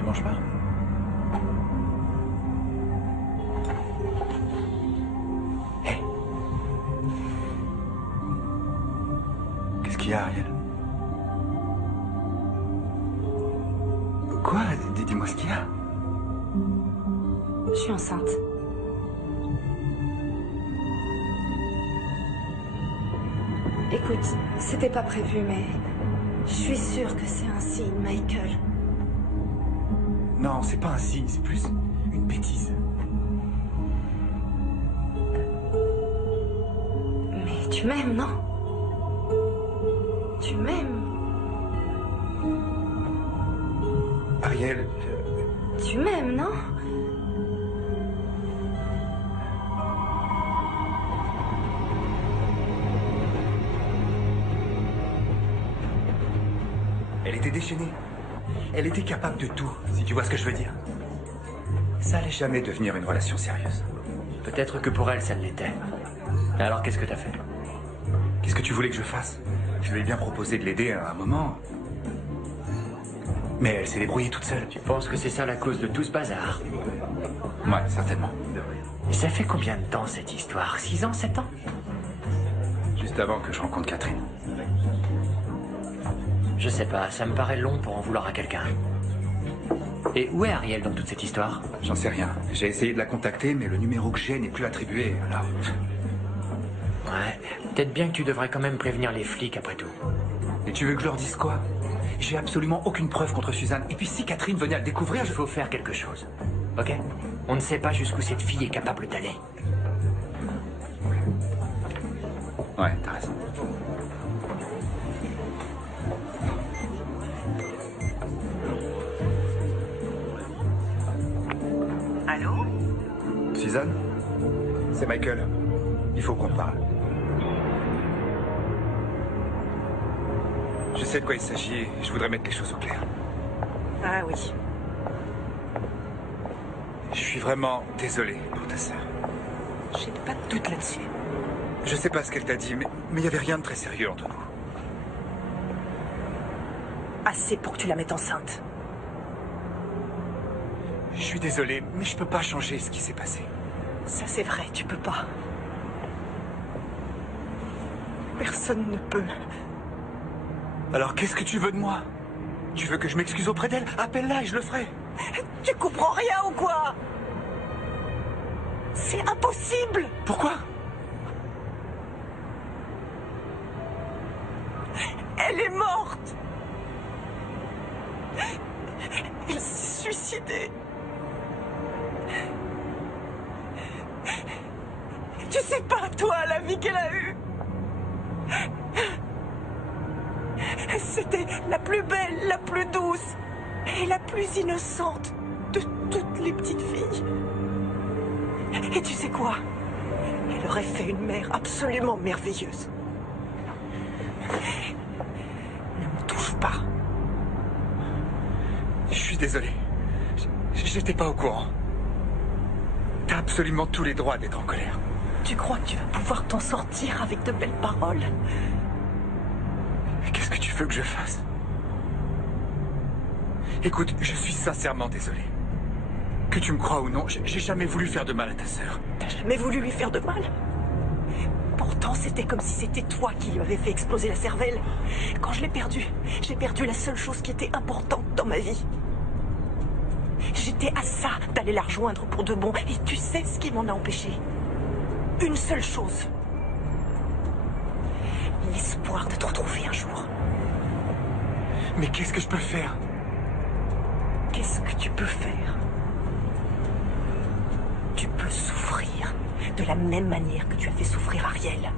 Tu manges pas? Hé! Qu'est-ce qu'il y a, Ariel? Quoi? Dis-moi ce qu'il y a. Je suis enceinte. Écoute, c'était pas prévu, mais je suis sûre que c'est un signe, Michael. Non, c'est pas un signe, c'est plus une bêtise. Mais tu m'aimes, non? Tu m'aimes? Ariel, Tu m'aimes, non? elle était déchaînée. Elle était capable de tout, si tu vois ce que je veux dire. Ça allait jamais devenir une relation sérieuse. Peut-être que pour elle, ça l'était. Alors qu'est-ce que t'as fait? Qu'est-ce que tu voulais que je fasse? Je lui ai bien proposé de l'aider à un moment. Mais elle s'est débrouillée toute seule. Tu penses que c'est ça la cause de tout ce bazar? Ouais, certainement. Et ça fait combien de temps cette histoire? 6 ans, 7 ans? Juste avant que je rencontre Catherine. Je sais pas, ça me paraît long pour en vouloir à quelqu'un. Et où est Ariel dans toute cette histoire? J'en sais rien. J'ai essayé de la contacter, mais le numéro que j'ai n'est plus attribué, alors... Ouais, peut-être bien que tu devrais quand même prévenir les flics après tout. Et tu veux que je leur dise quoi? J'ai absolument aucune preuve contre Suzanne. Et puis si Catherine venait à le découvrir, Il faut faire quelque chose. Ok? On ne sait pas jusqu'où cette fille est capable d'aller. Ouais, t'as raison. Allô? Suzanne? C'est Michael. Il faut qu'on parle. Je sais de quoi il s'agit et je voudrais mettre les choses au clair. Ah oui. Je suis vraiment désolé pour ta sœur. J'ai pas de doute là-dessus. Je sais pas ce qu'elle t'a dit, mais il n'y avait rien de très sérieux entre nous. Assez pour que tu la mettes enceinte. Je suis désolé, mais je peux pas changer ce qui s'est passé. Ça c'est vrai, tu peux pas. Personne ne peut. Alors qu'est-ce que tu veux de moi? Tu veux que je m'excuse auprès d'elle? Appelle-la et je le ferai. Tu comprends rien ou quoi? C'est impossible! Pourquoi? Elle est morte! Elle s'est suicidée. Tu sais pas, toi, la vie qu'elle a eue. C'était la plus belle, la plus douce et la plus innocente de toutes les petites filles. Et tu sais quoi? Elle aurait fait une mère absolument merveilleuse. Ne me touche pas. Je suis désolé. J'étais pas au courant. T'as absolument tous les droits d'être en colère. Tu crois que tu vas pouvoir t'en sortir avec de belles paroles? Qu'est-ce que tu veux que je fasse? Écoute, je suis sincèrement désolé. Que tu me crois ou non, j'ai jamais voulu faire de mal à ta sœur. T'as jamais voulu lui faire de mal? Pourtant, c'était comme si c'était toi qui lui avais fait exploser la cervelle. Quand je l'ai perdue, j'ai perdu la seule chose qui était importante dans ma vie. J'étais à ça d'aller la rejoindre pour de bon. Et tu sais ce qui m'en a empêché? Une seule chose. L'espoir de te retrouver un jour. Mais qu'est-ce que je peux faire? Qu'est-ce que tu peux faire? Tu peux souffrir de la même manière que tu as fait souffrir Ariel.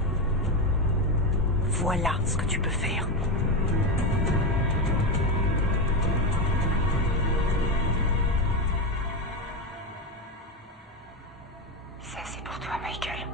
Voilà ce que tu peux faire. Ça, c'est pour toi, Michael.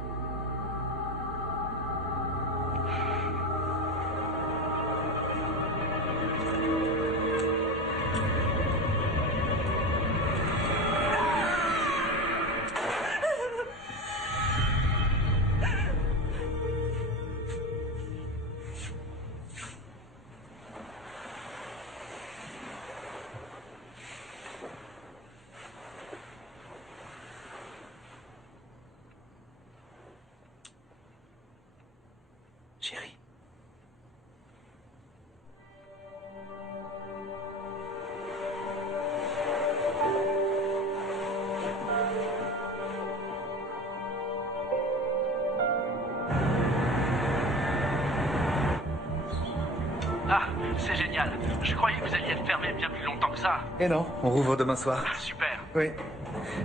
C'est génial. Je croyais que vous alliez être fermé bien plus longtemps que ça. Et non, on rouvre demain soir. Super. Oui.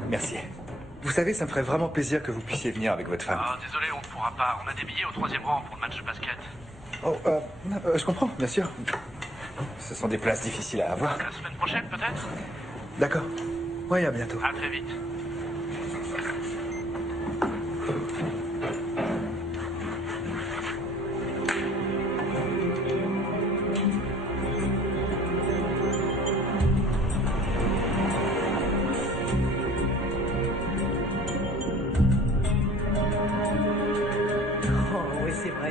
Merci. Vous savez, ça me ferait vraiment plaisir que vous puissiez venir avec votre femme. Ah, désolé, on ne pourra pas. On a des billets au 3e rang pour le match de basket. Oh, je comprends, bien sûr. Ce sont des places difficiles à avoir. La semaine prochaine, peut-être? D'accord. Oui, à bientôt. À très vite.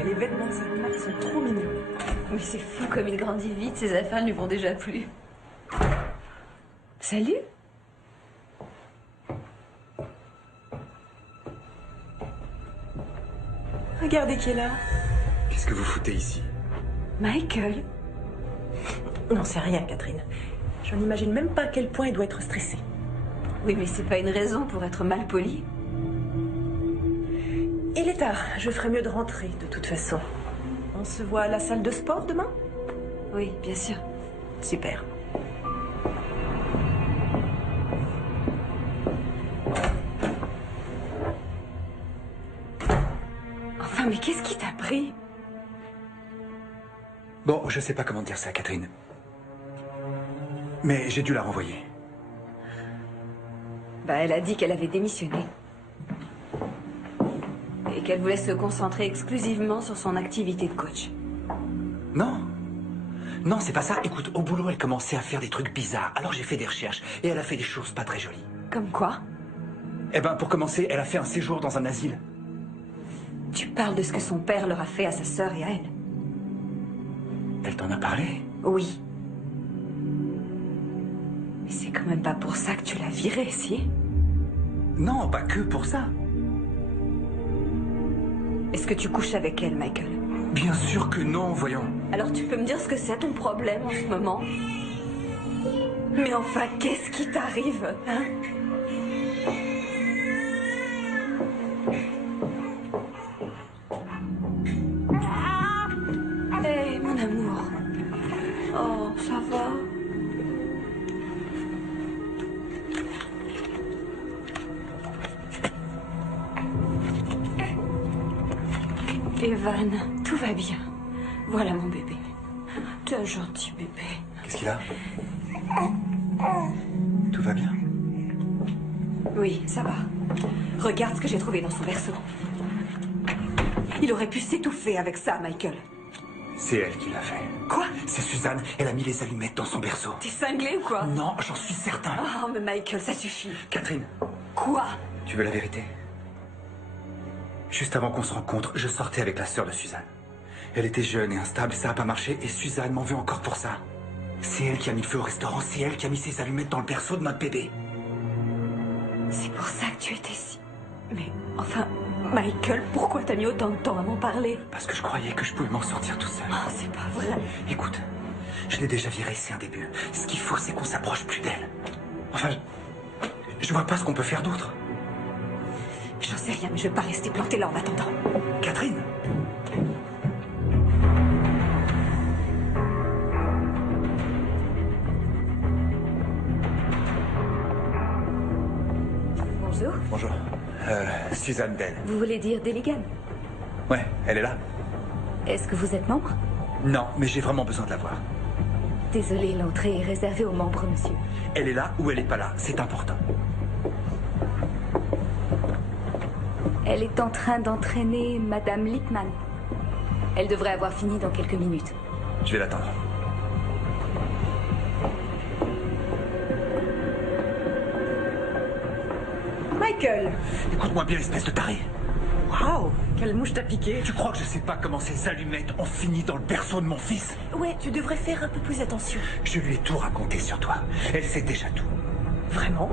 Les vêtements de cette marque sont trop mignons. Mais c'est fou comme il grandit vite, ses affaires ne lui vont déjà plus. Salut. Regardez qui est là. Qu'est-ce que vous foutez ici? Michael. Non, c'est rien, Catherine. Je n'imagine même pas à quel point il doit être stressé. Oui, mais c'est pas une raison pour être mal poli. Il est tard, je ferais mieux de rentrer, de toute façon. On se voit à la salle de sport demain? Oui, bien sûr. Super. Enfin, mais qu'est-ce qui t'a pris? Bon, je sais pas comment dire ça, Catherine. Mais j'ai dû la renvoyer. Bah, elle a dit qu'elle avait démissionné. Et qu'elle voulait se concentrer exclusivement sur son activité de coach. Non. Non, c'est pas ça. Écoute, au boulot, elle commençait à faire des trucs bizarres. Alors j'ai fait des recherches et elle a fait des choses pas très jolies. Comme quoi? Eh ben, pour commencer, elle a fait un séjour dans un asile. Tu parles de ce que son père leur a fait à sa sœur et à elle. Elle t'en a parlé? Oui. Mais c'est quand même pas pour ça que tu l'as virée, si? Non, pas que pour ça. Est-ce que tu couches avec elle, Michael? Bien sûr que non, voyons. Alors tu peux me dire ce que c'est ton problème en ce moment? Mais enfin, qu'est-ce qui t'arrive, hein? Hé, mon amour. Oh, ça va? Evan, tout va bien. Voilà mon bébé. T'es un gentil bébé. Qu'est-ce qu'il a? Tout va bien? Oui, ça va. Regarde ce que j'ai trouvé dans son berceau. Il aurait pu s'étouffer avec ça, Michael. C'est elle qui l'a fait. Quoi? C'est Suzanne. Elle a mis les allumettes dans son berceau. T'es cinglé ou quoi? Non, j'en suis certain. Oh, mais Michael, ça suffit. Catherine. Quoi? Tu veux la vérité? Juste avant qu'on se rencontre, je sortais avec la sœur de Suzanne. Elle était jeune et instable, ça n'a pas marché, et Suzanne m'en veut encore pour ça. C'est elle qui a mis le feu au restaurant, c'est elle qui a mis ses allumettes dans le berceau de notre bébé. C'est pour ça que tu étais si... Mais enfin, Michael, pourquoi t'as mis autant de temps à m'en parler? Parce que je croyais que je pouvais m'en sortir tout seul. Oh, c'est pas vrai. Écoute, je l'ai déjà virée, c'est un début. Ce qu'il faut, c'est qu'on s'approche plus d'elle. Enfin, je vois pas ce qu'on peut faire d'autre. J'en sais rien, mais je vais pas rester plantée là en attendant. Catherine! Bonjour. Bonjour. Suzanne Dell. Vous voulez dire Deligan? Ouais, elle est là. Est-ce que vous êtes membre? Non, mais j'ai vraiment besoin de la voir. Désolée, l'entrée est réservée aux membres, monsieur. Elle est là ou elle est pas là, c'est important. Elle est en train d'entraîner Madame Lippmann. Elle devrait avoir fini dans quelques minutes. Je vais l'attendre. Michael! Écoute-moi bien, espèce de taré. Waouh! Quelle mouche t'a piqué? Tu crois que je sais pas comment ces allumettes ont fini dans le berceau de mon fils? Ouais, tu devrais faire un peu plus attention. Je lui ai tout raconté sur toi. Elle sait déjà tout. Vraiment?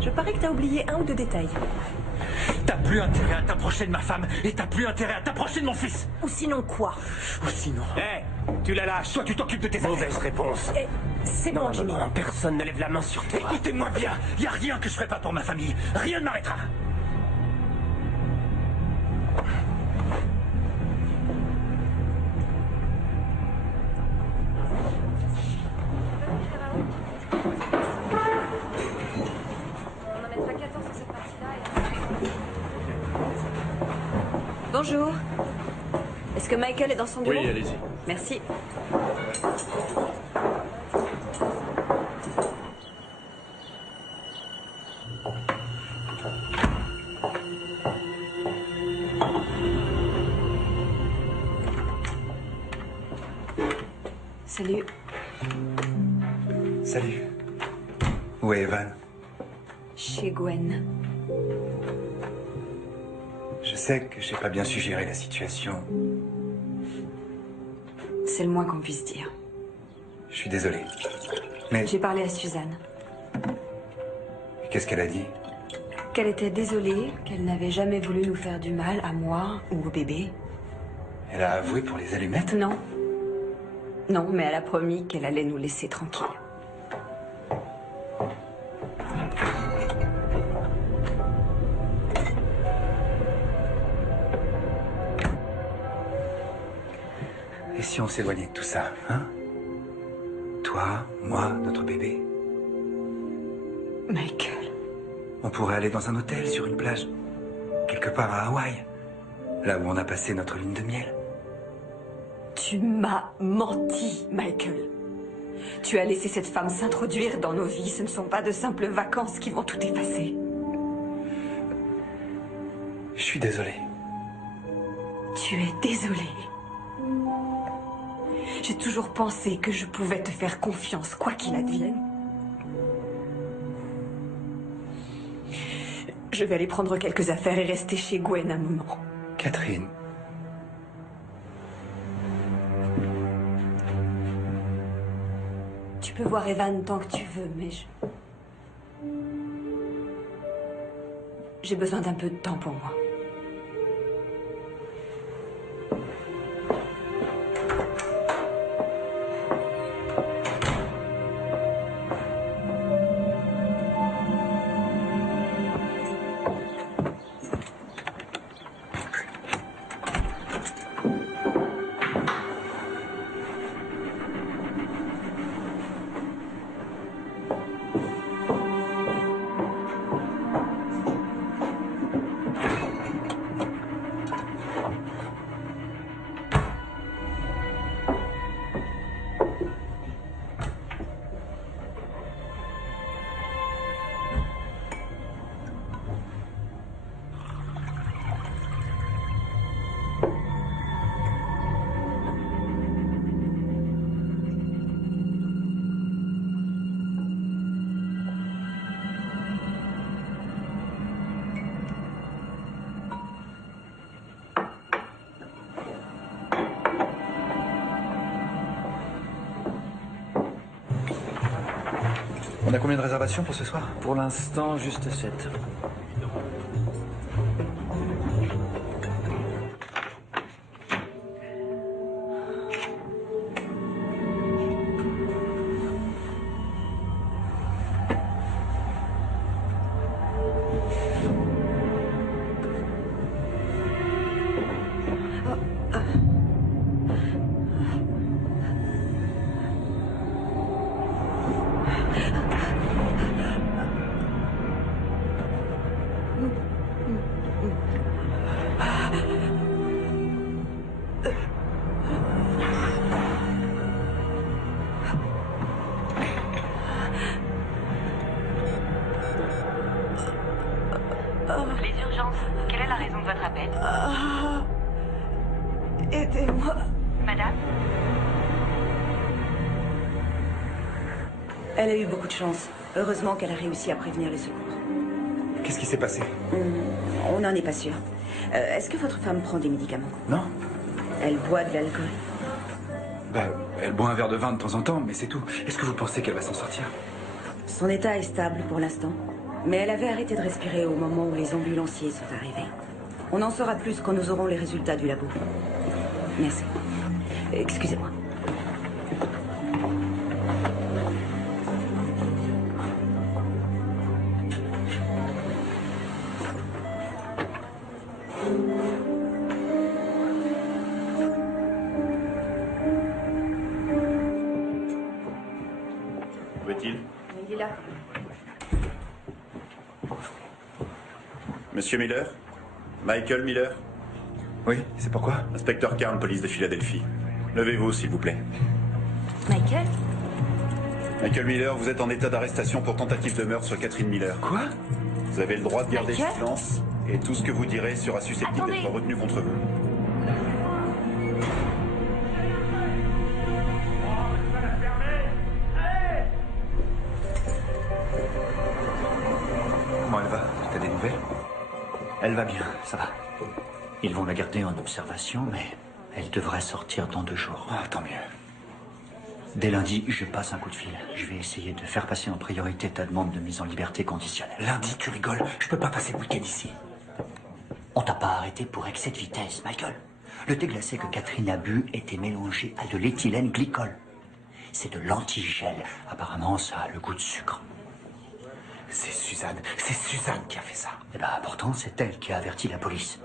Je parie que t'as oublié un ou deux détails. T'as plus intérêt à t'approcher de ma femme et t'as plus intérêt à t'approcher de mon fils. Ou sinon quoi? Ou sinon... Hé, tu la lâches. Toi, tu t'occupes de tes affaires. Mauvaise réponse. Eh, c'est bon, Jimmy. Non, personne ne lève la main sur toi. Écoutez-moi bien, y a rien que je ferai pas pour ma famille. Rien ne m'arrêtera. bonjour. Est-ce que Michael est dans son bureau? Oui, allez-y. Merci. Salut. Salut. Où est Evan? Chez Gwen. Je sais que j'ai pas bien su gérer la situation. C'est le moins qu'on puisse dire. Je suis désolé. Mais J'ai parlé à Suzanne. qu'est-ce qu'elle a dit? Qu'elle était désolée, qu'elle n'avait jamais voulu nous faire du mal, à moi ou au bébé. Elle a avoué pour les allumettes? Non. Non, mais elle a promis qu'elle allait nous laisser tranquilles. Et si on s'éloignait de tout ça, hein? Toi, moi, notre bébé. Michael. On pourrait aller dans un hôtel, sur une plage. Quelque part à Hawaï. Là où on a passé notre lune de miel. Tu m'as menti, Michael. Tu as laissé cette femme s'introduire dans nos vies. Ce ne sont pas de simples vacances qui vont tout effacer. Je suis désolé. Tu es désolé. J'ai toujours pensé que je pouvais te faire confiance, quoi qu'il advienne. Je vais aller prendre quelques affaires et rester chez Gwen un moment. Catherine. Tu peux voir Evan tant que tu veux, mais j'ai besoin d'un peu de temps pour moi. On a combien de réservations pour ce soir? Pour l'instant, juste 7. Les urgences, quelle est la raison de votre appel? Aidez-moi. Madame? Elle a eu beaucoup de chance. Heureusement qu'elle a réussi à prévenir les secours. Qu'est-ce qui s'est passé? On n'en est pas sûr. Est-ce que votre femme prend des médicaments? Non. Elle boit de l'alcool? Bah, elle boit un verre de vin de temps en temps, mais c'est tout. Est-ce que vous pensez qu'elle va s'en sortir? Son état est stable pour l'instant. Mais elle avait arrêté de respirer au moment où les ambulanciers sont arrivés. On en saura plus quand nous aurons les résultats du labo. Merci. Excusez-moi. Où est-il? Il est là. Monsieur Miller? Michael Miller? Oui, c'est pourquoi? Inspecteur Carn, police de Philadelphie. Levez-vous, s'il vous plaît. Michael? Michael Miller, vous êtes en état d'arrestation pour tentative de meurtre sur Catherine Miller. Quoi? Vous avez le droit de garder Michael? silence, et tout ce que vous direz sera susceptible Attendez. d'être retenu contre vous. Comment elle va? T'as des nouvelles? Elle va bien, ça va. Ils vont la garder en observation, mais elle devrait sortir dans 2 jours. Ah, tant mieux. Dès lundi, je passe un coup de fil. Je vais essayer de faire passer en priorité ta demande de mise en liberté conditionnelle. Lundi, tu rigoles. Je peux pas passer le week-end ici. On t'a pas arrêté pour excès de vitesse, Michael. Le thé glacé que Catherine a bu était mélangé à de l'éthylène glycol. C'est de l'antigel. Apparemment, ça a le goût de sucre. C'est Suzanne qui a fait ça. Eh ben, pourtant, c'est elle qui a averti la police.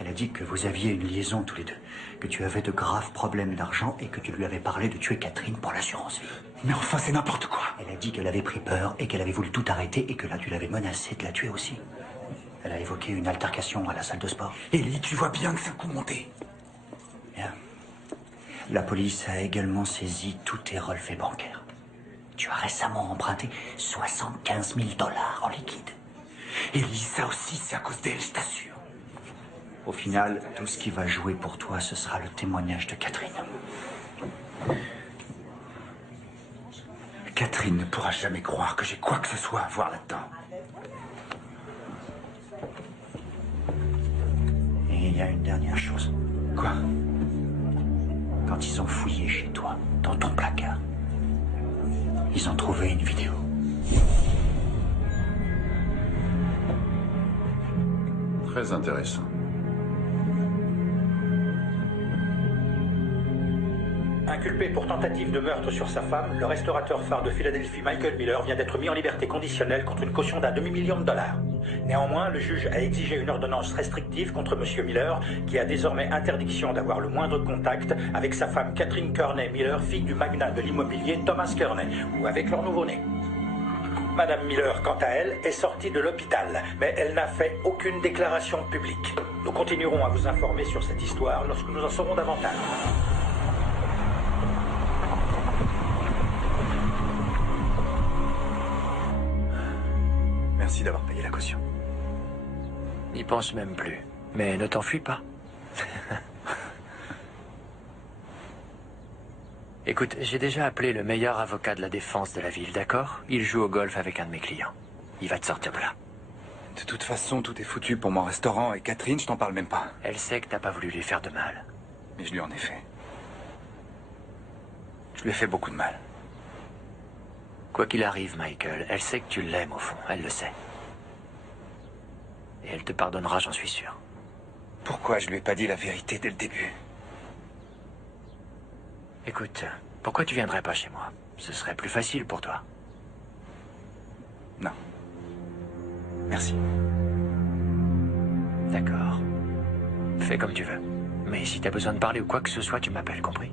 Elle a dit que vous aviez une liaison tous les deux, que tu avais de graves problèmes d'argent et que tu lui avais parlé de tuer Catherine pour l'assurance vie. Mais enfin, c'est n'importe quoi. Elle a dit qu'elle avait pris peur et qu'elle avait voulu tout arrêter et que là, tu l'avais menacé de la tuer aussi. Elle a évoqué une altercation à la salle de sport. Ellie, tu vois bien que c'est un coup monté. Bien. La police a également saisi tous tes relevés bancaires. Tu as récemment emprunté 75 000 $ en liquide. Ellie, ça aussi, c'est à cause d'elle, je t'assure. Au final, tout ce qui va jouer pour toi, ce sera le témoignage de Catherine. Catherine ne pourra jamais croire que j'ai quoi que ce soit à voir là-dedans. Et il y a une dernière chose. Quoi? Quand ils ont fouillé chez toi, dans ton placard, ils ont trouvé une vidéo. Très intéressant. Inculpé pour tentative de meurtre sur sa femme, le restaurateur phare de Philadelphie Michael Miller vient d'être mis en liberté conditionnelle contre une caution d'1 demi-million de $. Néanmoins, le juge a exigé une ordonnance restrictive contre M. Miller, qui a désormais interdiction d'avoir le moindre contact avec sa femme Catherine Kearney Miller, fille du magnat de l'immobilier Thomas Kearney, ou avec leur nouveau-né. Madame Miller, quant à elle, est sortie de l'hôpital, mais elle n'a fait aucune déclaration publique. Nous continuerons à vous informer sur cette histoire lorsque nous en saurons davantage. Merci d'avoir payé la caution. N'y pense même plus. Mais ne t'enfuis pas. Écoute, j'ai déjà appelé le meilleur avocat de la défense de la ville, d'accord? Il joue au golf avec un de mes clients. Il va te sortir de là. De toute façon, tout est foutu pour mon restaurant et Catherine, je t'en parle même pas. Elle sait que t'as pas voulu lui faire de mal. Mais je lui en ai fait. Je lui ai fait beaucoup de mal. Quoi qu'il arrive, Michael, elle sait que tu l'aimes au fond, elle le sait. Et elle te pardonnera, j'en suis sûr. Pourquoi je lui ai pas dit la vérité dès le début? Écoute, pourquoi tu viendrais pas chez moi? Ce serait plus facile pour toi. Non. Merci. D'accord. Fais comme tu veux. Mais si t'as besoin de parler ou quoi que ce soit, tu m'appelles, compris?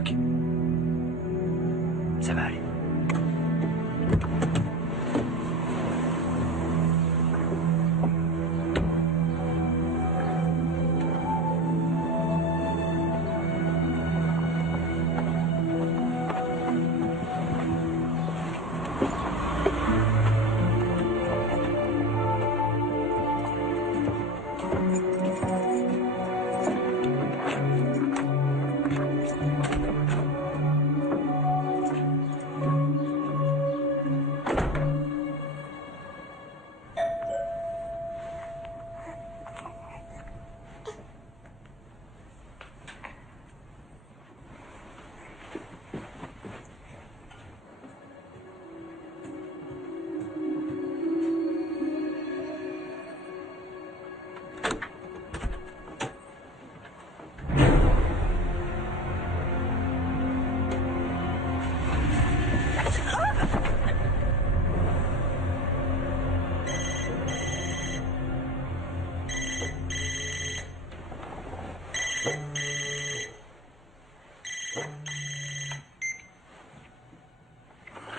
Ok. Ça va aller.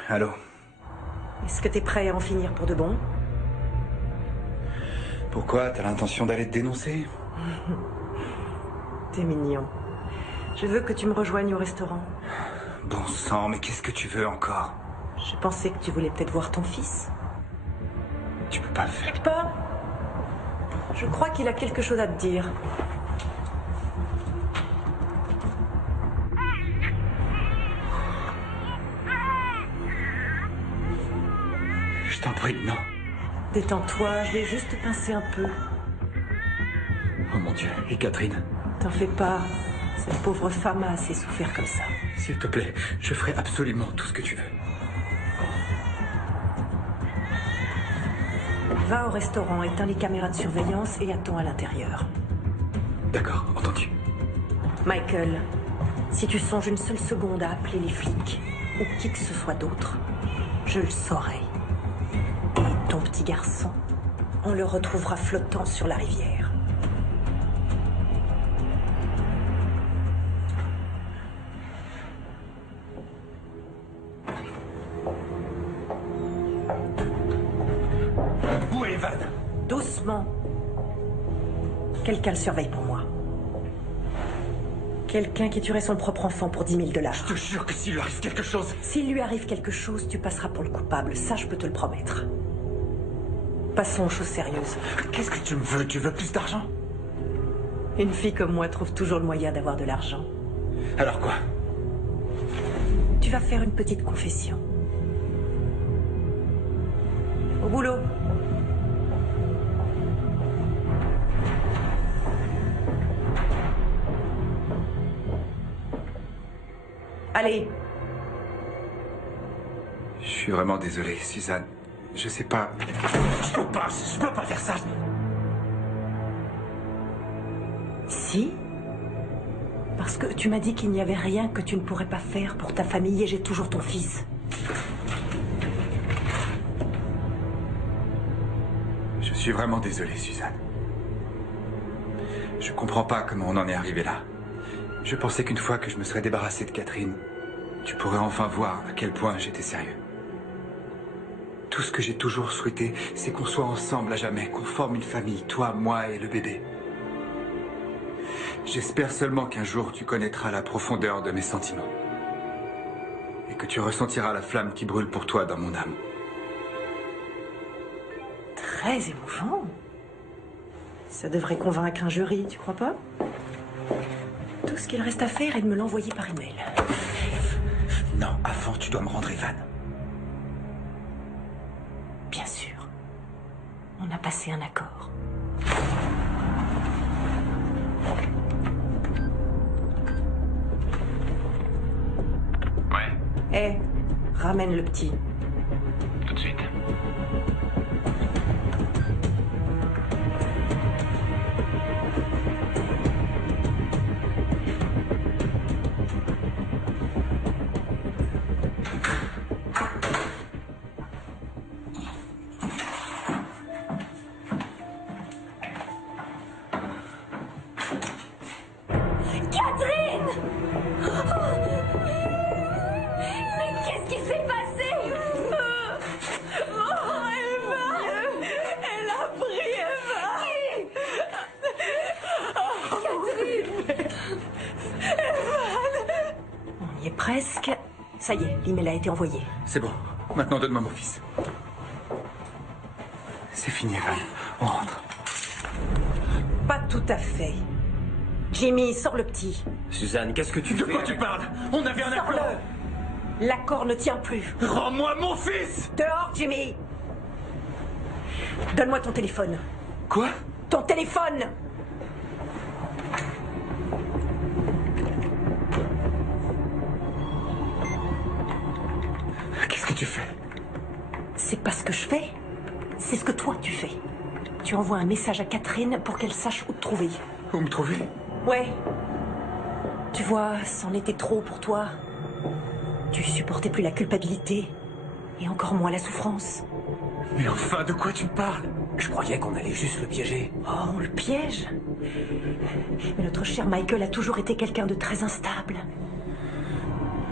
Allô? Est-ce que t'es prêt à en finir pour de bon? Pourquoi? T'as l'intention d'aller te dénoncer? T'es mignon. Je veux que tu me rejoignes au restaurant. Bon sang, mais qu'est-ce que tu veux encore? Je pensais que tu voulais peut-être voir ton fils. Tu peux pas le faire. Pas? Je crois qu'il a quelque chose à te dire. Je t'en prie, non. Détends-toi, je vais juste pincer un peu. Oh mon Dieu, et Catherine? T'en fais pas. Cette pauvre femme a assez souffert comme ça. S'il te plaît, je ferai absolument tout ce que tu veux. Va au restaurant, éteins les caméras de surveillance et attends à l'intérieur. D'accord, entendu. Michael, si tu songes une seule seconde à appeler les flics, ou qui que ce soit d'autre, je le saurai. Et ton petit garçon, on le retrouvera flottant sur la rivière. Où est Van? Doucement. Quelqu'un le surveille pour moi. Quelqu'un qui tuerait son propre enfant pour 10 000 $. Je te jure que s'il lui arrive quelque chose... S'il lui arrive quelque chose, tu passeras pour le coupable. Ça, je peux te le promettre. Passons aux choses sérieuses. Qu'est-ce que tu me veux? Tu veux plus d'argent? Une fille comme moi trouve toujours le moyen d'avoir de l'argent. Alors quoi? Tu vas faire une petite confession. Au boulot. Allez. Je suis vraiment désolé, Suzanne. Je sais pas... Je peux pas faire ça. Si? Parce que tu m'as dit qu'il n'y avait rien que tu ne pourrais pas faire pour ta famille et j'ai toujours ton fils. Je suis vraiment désolé, Suzanne. Je comprends pas comment on en est arrivé là. Je pensais qu'une fois que je me serais débarrassé de Catherine, tu pourrais enfin voir à quel point j'étais sérieux. Tout ce que j'ai toujours souhaité, c'est qu'on soit ensemble à jamais, qu'on forme une famille, toi, moi et le bébé. J'espère seulement qu'un jour tu connaîtras la profondeur de mes sentiments. Et que tu ressentiras la flamme qui brûle pour toi dans mon âme. Très émouvant. Ça devrait convaincre un jury, tu crois pas? Tout ce qu'il reste à faire est de me l'envoyer par email. Non, avant tu dois me rendre Evan. Bien sûr. On a passé un accord. Ouais. Hé, ramène le petit. Tout de suite. Catherine! Mais qu'est-ce qui s'est passé? Oh, Eva! Elle a pris Eva! Catherine! Evan! On y est presque. Ça y est, l'email a été envoyé. C'est bon. Maintenant, donne-moi mon fils. C'est fini, Evan. On rentre. Pas tout à fait. Jimmy, sors le petit. Suzanne, qu'est-ce que tu fais? De quoi tu parles? On avait un accord. Sors-le! L'accord ne tient plus. Rends-moi mon fils! Dehors, Jimmy! Donne-moi ton téléphone. Quoi? Ton téléphone! Qu'est-ce que tu fais? C'est pas ce que je fais. C'est ce que toi, tu fais. Tu envoies un message à Catherine pour qu'elle sache où te trouver. Où me trouver? Ouais. Tu vois, c'en était trop pour toi. Tu supportais plus la culpabilité. Et encore moins la souffrance. Mais enfin, de quoi tu me parles? Je croyais qu'on allait juste le piéger. Oh, on le piège? Mais notre cher Michael a toujours été quelqu'un de très instable.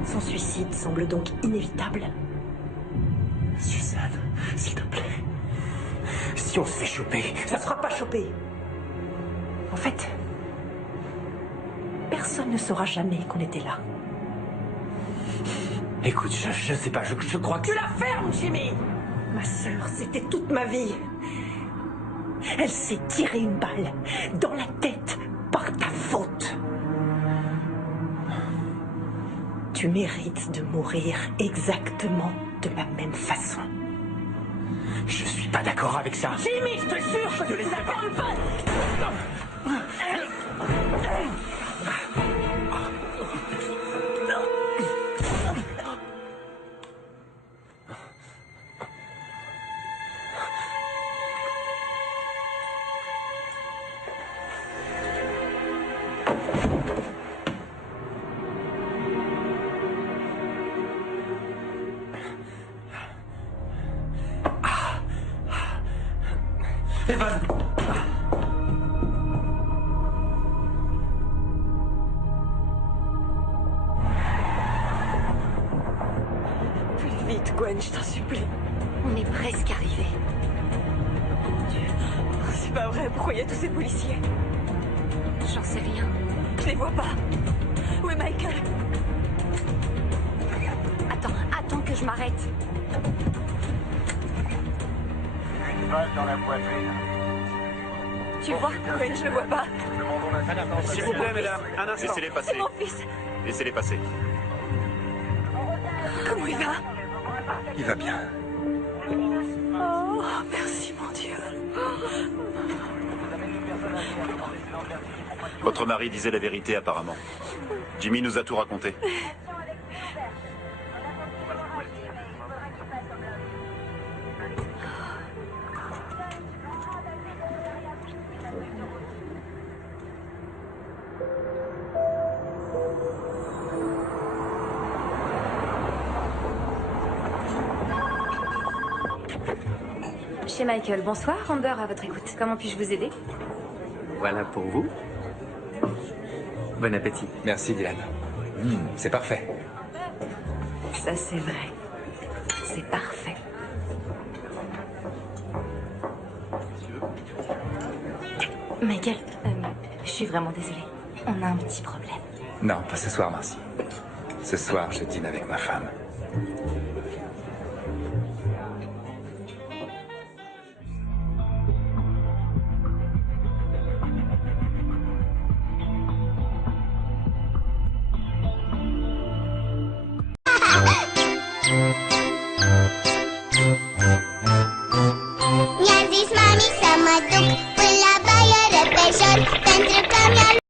Son suicide semble donc inévitable. Suzanne, s'il te plaît. Si on se fait choper... Ça sera pas chopé. En fait, personne ne saura jamais qu'on était là. Écoute, je sais pas, je crois que... Tu la fermes, Jimmy! Ma sœur, c'était toute ma vie. Elle s'est tiré une balle dans la tête par ta faute. Tu mérites de mourir exactement de la même façon. Je suis pas d'accord avec ça. Jimmy, je te jure que tu les fermes pas! Evan! Plus vite, Gwen, je t'en supplie. On est presque arrivé. C'est pas vrai, pourquoi il y a tous ces policiers? J'en sais rien. Je les vois pas. Où est Michael? Attends que je m'arrête. Une balle dans la poitrine. Tu vois, Gwen, je le vois pas. S'il vous plaît, mesdames, un instant. Laissez-les passer. C'est mon fils. Laissez-les passer. Comment il va? Il va bien. Oh, merci, mon Dieu. Votre mari disait la vérité, apparemment. Jimmy nous a tout raconté. Chez Michael, bonsoir. Amber à votre écoute. Comment puis-je vous aider? Voilà pour vous. Bon appétit. Merci, Dylan. C'est parfait. Ça, c'est vrai. C'est parfait. Michael, je suis vraiment désolée. On a un petit problème. Non, pas ce soir, Marcy. Ce soir, je dîne avec ma femme. Mi-a zis mami să mă duc până la baie repejor, pentru că mi-a